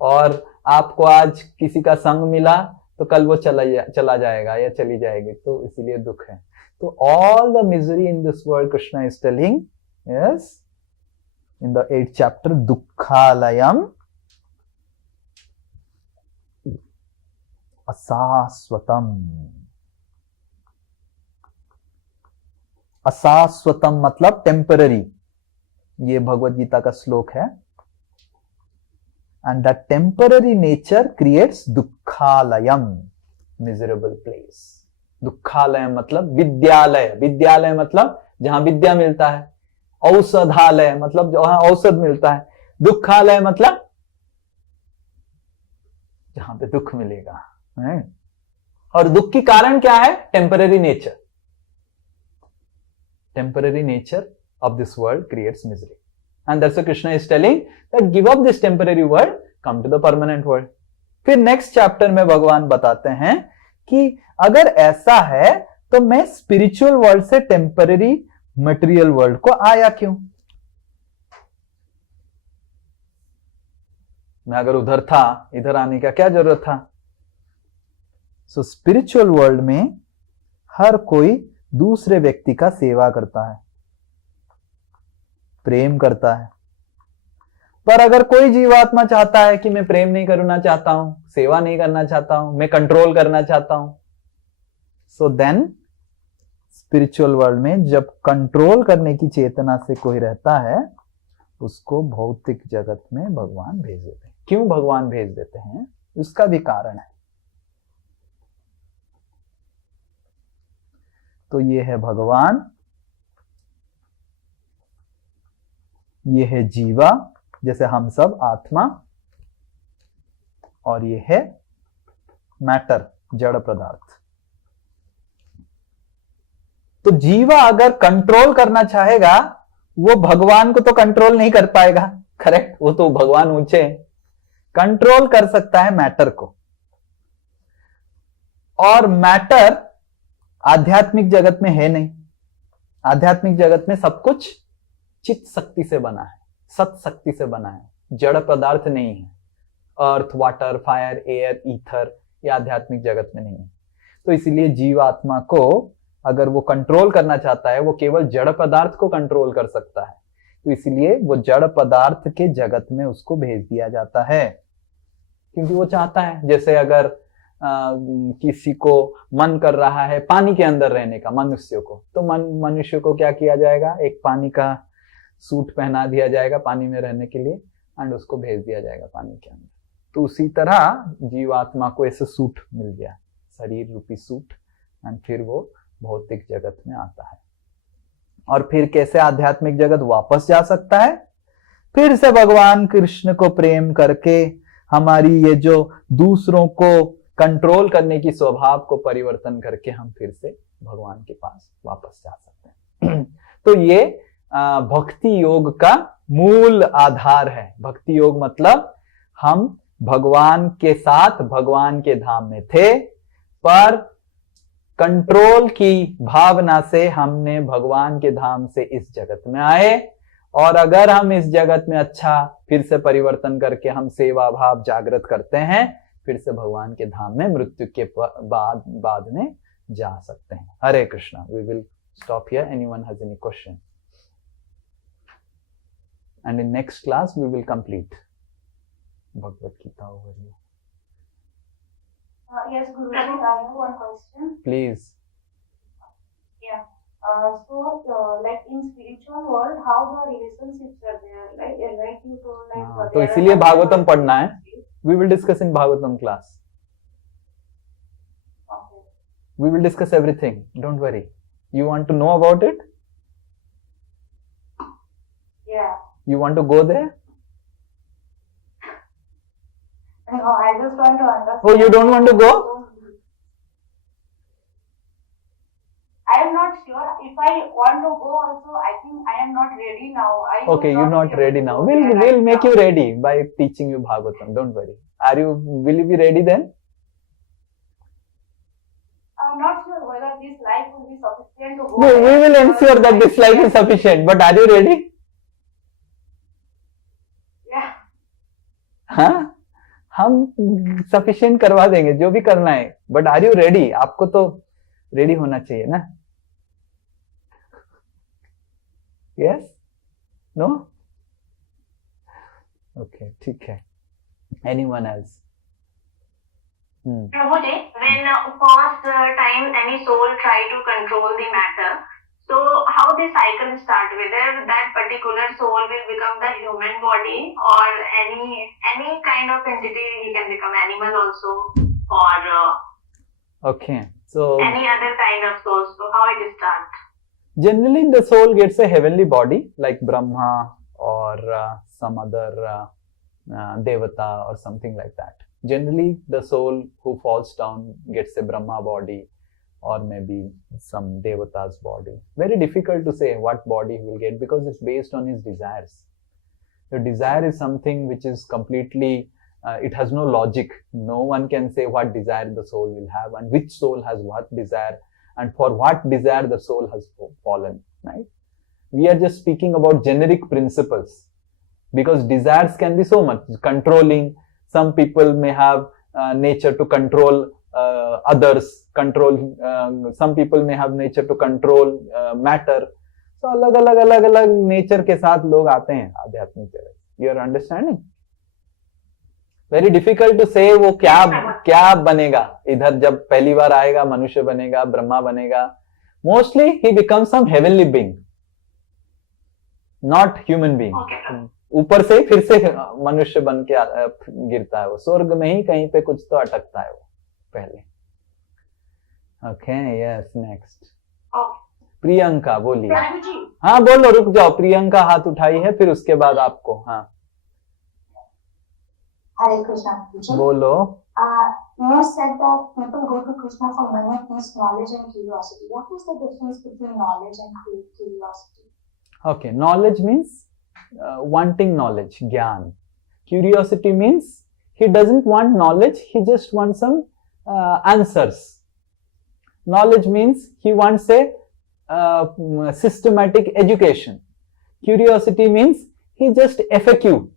और आपको आज किसी का संग मिला, तो कल वो चला जाएगा या चली जाएगी, तो इसलिए दुख है. तो all the misery in this world Krishna is telling yes in the 8th chapter, dukkhalayam asaswatam. asaswatam मतलब टेम्पररी. ये भगवद गीता का श्लोक है. and that temporary nature creates dukkhalayam, miserable place. दुखालय मतलब विद्यालय. विद्यालय मतलब जहां विद्या मिलता है. औषधालय मतलब जहां औषध मिलता है. दुखालय मतलब जहां पे दुख मिलेगा. और दुख की कारण क्या है? Temporary nature. Temporary nature of this world creates misery, and that's why Krishna is telling that give up this temporary world, come to the permanent world. फिर नेक्स्ट चैप्टर में भगवान बताते हैं कि अगर ऐसा है तो मैं स्पिरिचुअल वर्ल्ड से टेम्पररी मटेरियल वर्ल्ड को आया क्यों? मैं अगर उधर था, इधर आने का क्या जरूरत था? सो स्पिरिचुअल वर्ल्ड में हर कोई दूसरे व्यक्ति का सेवा करता है, प्रेम करता है. पर अगर कोई जीवात्मा चाहता है कि मैं प्रेम नहीं करना चाहता हूं, सेवा नहीं करना चाहता हूं, मैं कंट्रोल करना चाहता हूं, सो देन स्पिरिचुअल वर्ल्ड में जब कंट्रोल करने की चेतना से कोई रहता है, उसको भौतिक जगत में भगवान भेज देते हैं. क्यों भगवान भेज देते हैं? उसका भी कारण है. तो ये है भगवान, ये है जीवा, जैसे हम सब आत्मा, और ये है मैटर, जड़ पदार्थ. तो जीवा अगर कंट्रोल करना चाहेगा, वो भगवान को तो कंट्रोल नहीं कर पाएगा. करेक्ट? वो तो भगवान ऊंचे. कंट्रोल कर सकता है मैटर को. और मैटर आध्यात्मिक जगत में है नहीं. आध्यात्मिक जगत में सब कुछ चित्त शक्ति से बना है, सत शक्ति से बना है, जड़ पदार्थ नहीं है. अर्थ, वाटर, फायर, एयर, ईथर, ये आध्यात्मिक जगत में नहीं है. तो इसलिए जीवात्मा को अगर वो कंट्रोल करना चाहता है, वो केवल जड़ पदार्थ को कंट्रोल कर सकता है. तो इसलिए वो जड़ पदार्थ के जगत में उसको भेज दिया जाता है, क्योंकि वो चाहता है. जैसे अगर किसी को मन कर रहा है पानी के अंदर रहने का, मनुष्य को, तो मनुष्य को क्या किया जाएगा? एक पानी का सूट पहना दिया जाएगा पानी में रहने के लिए, एंड उसको भेज दिया जाएगा पानी के अंदर. तो उसी तरह जीवात्मा को ऐसे सूट मिल गया, शरीर रूपी सूट, एंड फिर वो भौतिक जगत में आता है. और फिर कैसे आध्यात्मिक जगत वापस जा सकता है? फिर से भगवान कृष्ण को प्रेम करके हमारी ये जो दूसरों को कंट्रोल करने की स्वभाव को परिवर्तन करके हम फिर से भगवान के पास वापस जा सकते हैं. तो ये भक्ति योग का मूल आधार है. भक्ति योग मतलब हम भगवान के साथ भगवान के धाम में थे, पर कंट्रोल की भावना से हमने भगवान के धाम से इस जगत में आए. और अगर हम इस जगत में अच्छा फिर से परिवर्तन करके हम सेवा भाव जागृत करते हैं, फिर से भगवान के धाम में मृत्यु के बाद में जा सकते हैं. Hare Krishna. We will stop here. Anyone has any question? And in next class we will complete Bhagavad Gita overview. Yes, Guruji, I have one question. Please. Yeah. Like in spiritual world, how the relationships are there? Like you told, like तो इसीलिए भागवतम पढ़ना है. We will discuss in Bhagavatam class. Okay. We will discuss everything. Don't worry. You want to know about it? Yeah. You want to go there? No, I just want to understand. Oh, you don't want to go? I am not sure. If I want to go also, I think I am not ready now. Okay, you're not ready now. We'll make you ready by teaching you Bhagavatam. Don't worry. Will you be ready then? I'm not sure whether this life will be sufficient to go. We will ensure that this life is sufficient. But are you ready? Yeah. हाँ, हम sufficient करवा देंगे जो भी करना है. But are you ready? आपको तो ready होना चाहिए ना? Yes? No? Okay, ठीक है. Anyone else? Prabhuji, when past time any soul try to control the matter, so how the cycle start? Whether that particular soul will become the human body or any kind of entity, he can become animal also, or Okay, so any other kind of soul. So how it starts? Generally, the soul gets a heavenly body like Brahma or some other Devata or something like that. Generally, the soul who falls down gets a Brahma body or maybe some Devata's body. Very difficult to say what body he will get because it's based on his desires. The desire is something which is completely, it has no logic. No one can say what desire the soul will have and which soul has what desire and for what desire the soul has fallen, right? We are just speaking about generic principles because desires can be so much controlling. Some people may have nature to control others, some people may have nature to control matter. So अलग nature के साथ लोग आते हैं आध्यात्मिक जगत. You are understanding? Very difficult to say वो क्या बनेगा इधर जब पहली बार आएगा मनुष्य बनेगा ब्रह्मा बनेगा. Mostly he becomes some heavenly being, not human being. ऊपर से फिर से मनुष्य बन के गिरता है वो स्वर्ग में ही कहीं पे कुछ तो अटकता है वो पहले. Okay, yes, next. प्रियंका बोलिए. हाँ बोलो, रुक जाओ, प्रियंका हाथ उठाई है फिर उसके बाद आपको. हाँ Hare Krishna. बोलो. You said that people go to Krishna for money, peace, knowledge and curiosity. What is the difference between knowledge and curiosity? Okay, knowledge means wanting knowledge, gyan. Curiosity means he doesn't want knowledge, he just wants some answers. Knowledge means he wants a systematic education. Curiosity means he just FAQ.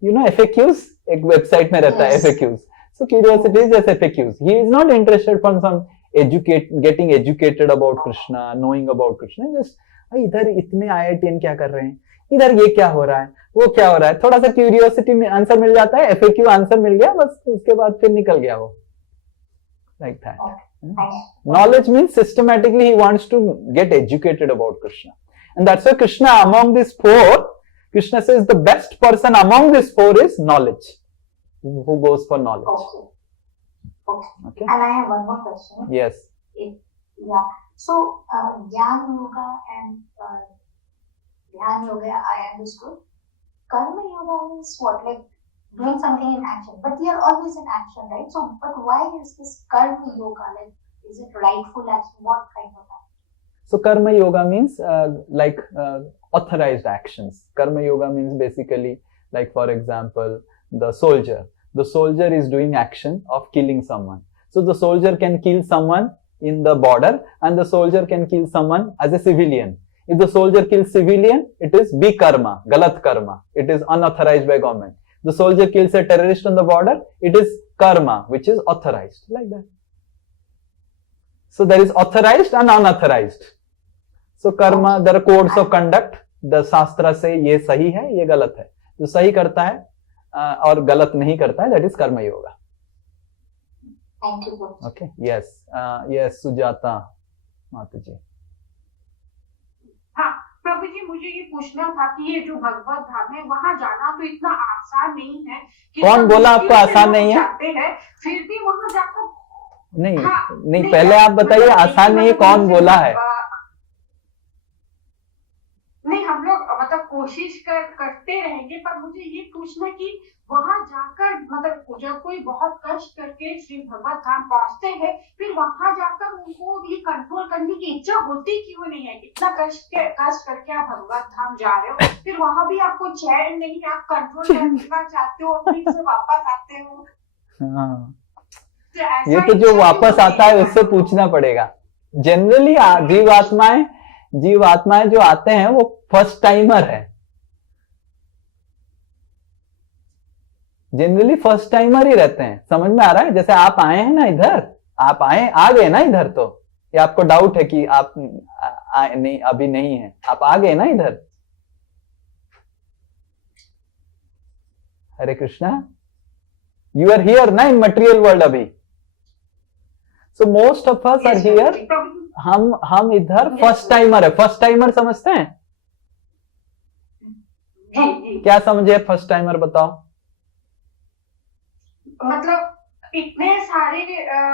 You know FAQs? एक website में रहता है FAQs. So curiosity is just FAQs. He is not interested from some getting educated about Krishna, knowing about Krishna. Just इधर इतने IITN क्या कर रहे हैं, इधर ये क्या हो रहा है, वो क्या हो रहा है, थोड़ा सा क्यूरियोसिटी में आंसर मिल जाता है, FAQ आंसर मिल गया, बस उसके बाद फिर निकल गया वो. Like that. Knowledge means systematically he wants to get educated about Krishna. And that's why Krishna among these four, Krishna says the best person among these four is knowledge. Who goes for knowledge. Okay. And I have one more question. Yes. Yeah. So, Jnana Yoga and Dhyan Yoga, I understood. Karma Yoga means what? Like doing something in action. But we are always in action, right? So, but why is this Karma Yoga? Like, is it rightful action? What kind of action? So, Karma Yoga means authorized actions. Karma Yoga means basically, like for example, the soldier. The soldier is doing action of killing someone. So, the soldier can kill someone in the border and the soldier can kill someone as a civilian. If the soldier kills civilian, it is karma, galat karma. It is unauthorized by government. The soldier kills a terrorist on the border, it is karma, which is authorized, like that. So there is authorized and unauthorized. So karma, there are codes of conduct. The shastra say ये सही है, ये गलत है. जो सही करता है और गलत नहीं करता है, that is karma yoga. Thank you. Okay. Yes. Yes, Sujata Mataji. प्रभु जी मुझे ये पूछना था कि ये जो भगवत धाम है वहां जाना तो इतना आसान नहीं है। कौन बोला आपको आसान नहीं है? जाते हैं फिर भी वहां जाकर नहीं, नहीं पहले आप बताइए आसान नहीं है, कौन बोला है? नहीं हम लोग मतलब कोशिश करते रहेंगे, पर मुझे ये पूछना कि वहां जाकर मतलब जब कोई बहुत कष्ट करके श्री भगवत धाम पहुंचते हैं फिर वहां जाकर उनको ये कंट्रोल करने की इच्छा होती क्यों नहीं है? इतना कष्ट करके आप भगवत धाम जा रहे हो, फिर वहां भी आपको चैन नहीं, आप कंट्रोल करना चाहते हो और फिर से वापस आते हो। हाँ, ये तो जो वापस आता है उससे पूछना पड़ेगा। जनरली जीवात्माएं जो आते हैं वो फर्स्ट टाइमर है, जनरली फर्स्ट टाइमर ही रहते हैं। समझ में आ रहा है? जैसे आप आए हैं ना इधर, आप आ गए ना इधर, तो ये आपको डाउट है कि आप नहीं अभी नहीं है, आप आ गए ना इधर। Hare Krishna, you are here ना इन मटेरियल वर्ल्ड अभी। So most of us are here, हम इधर फर्स्ट टाइमर है। फर्स्ट टाइमर समझते हैं? क्या समझे फर्स्ट टाइमर, बताओ। मतलब इतने सारे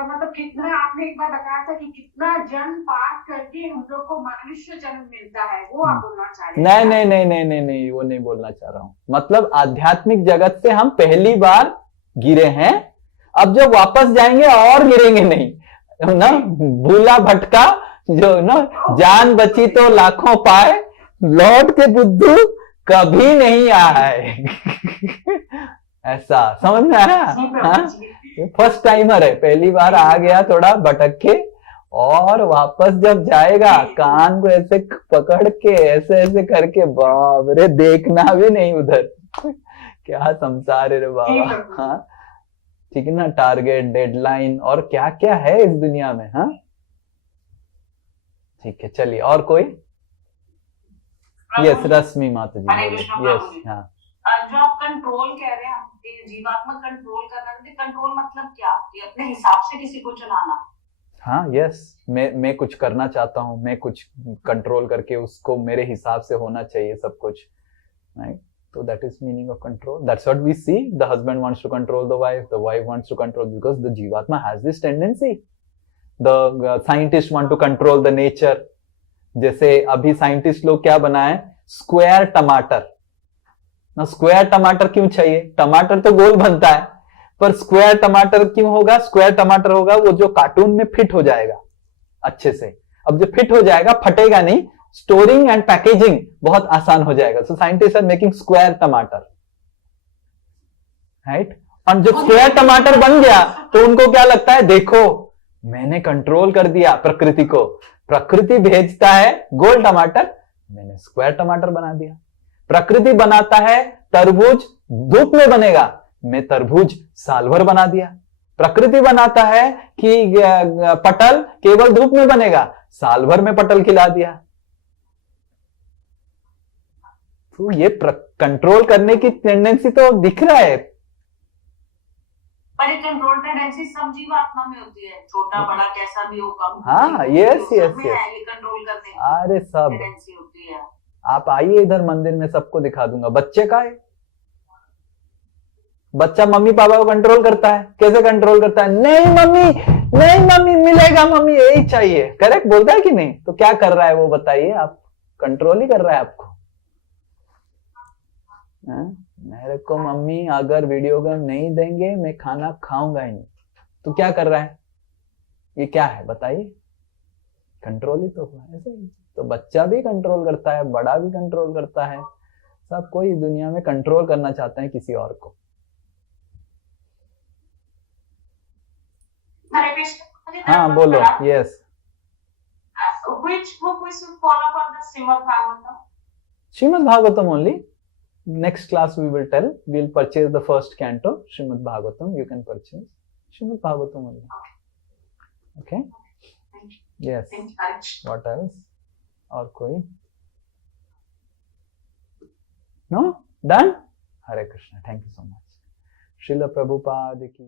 मतलब कितना आपने एक बार बताया था कि कितना जन्म पाठ करके हम लोग को मनुष्य जन्म मिलता है, वो आप बोलना चाह रहे हैं? नहीं, वो नहीं बोलना चाह रहा हूं। मतलब आध्यात्मिक जगत से हम पहली बार गिरे हैं, अब जब वापस जाएंगे और गिरेंगे नहीं ना। भूला भटका जो ना, जान बची तो लाखों पाए, लौट के बुद्धू कभी नहीं आए। ऐसा समझ में आया? हाँ, फर्स्ट टाइमर है, पहली बार आ गया थोड़ा भटक के, और वापस जब जाएगा कान को ऐसे पकड़ के ऐसे ऐसे करके, बाप रे देखना भी नहीं उधर। क्या संसार है रे बाबा। हाँ ठीक है ना, टारगेट, डेडलाइन और क्या क्या है इस दुनिया में। हाँ ठीक है, चलिए और कोई। यस रश्मि माता जी। यस हाँ, जो आप कंट्रोल कह रहे हैं, जीवात्मा कंट्रोल करना, कंट्रोल मतलब क्या? ये अपने हिसाब से किसी को चलाना। हाँ यस, मैं कुछ करना चाहता हूँ, मैं कुछ कंट्रोल करके उसको मेरे हिसाब से होना चाहिए सब कुछ, right? So that is meaning of control. That's what we see. The husband wants to control the wife wants to control, because the Jivatma has this tendency. The scientists want to control the nature. जैसे अभी scientist लोग क्या बनाए, square टमाटर ना। Square टमाटर क्यों चाहिए? टमाटर तो गोल बनता है, पर स्क्वायर टमाटर क्यों होगा? स्क्वायर टमाटर होगा वो जो कार्टून में फिट हो जाएगा अच्छे से। अब जो फिट हो जाएगा फटेगा नहीं, स्टोरिंग एंड पैकेजिंग बहुत आसान हो जाएगा। So scientist are making square tamatar, right? और जब स्क्वायर टमाटर बन गया तो उनको क्या लगता है, देखो मैंने कंट्रोल कर दिया प्रकृति को। प्रकृति भेजता है गोल टमाटर, मैंने स्क्वायर टमाटर बना दिया। प्रकृति बनाता है तरबूज धूप में बनेगा, मैं तरबूज साल भर बना दिया। प्रकृति बनाता है कि पटल केवल धूप में बनेगा, साल भर में पटल खिला दिया। तो ये कंट्रोल करने की टेंडेंसी तो दिख रहा है। पर ये कंट्रोल टेंडेंसी सब जीवात्मा में होती है, छोटा बड़ा कैसा भी हो, कम। हाँ यस ये कंट्रोल करने की अरे सब टेंडेंसी होती है। आप आइए इधर मंदिर में, सबको दिखा दूंगा। बच्चे का है, बच्चा मम्मी पापा को कंट्रोल करता है। कैसे कंट्रोल करता है? नहीं मम्मी मिलेगा, मम्मी यही चाहिए। करेक्ट बोलता है कि नहीं? तो क्या कर रहा है वो बताइए आप? कंट्रोल ही कर रहा है आपको। मेरे को मम्मी अगर वीडियो गेम नहीं देंगे मैं खाना खाऊंगा ही नहीं। तो क्या कर रहा है? ये क्या है बताइए? कंट्रोल ही तो हुआ। ऐसे ही तो बच्चा भी कंट्रोल करता है, बड़ा भी कंट्रोल करता है, सब कोई दुनिया में कंट्रोल करना चाहते हैं किसी और को। हाँ बोलो। Yes, Which book we should follow for the Srimad Bhagavatam? Srimad Bhagavatam only. Next class we will tell. We will purchase the first canto, Srimad Bhagavatam. You can purchase Srimad Bhagavatam only. Okay. Yes. What else? और कोई? No? Done? Hare Krishna. Thank you so much. Srila Prabhupada ki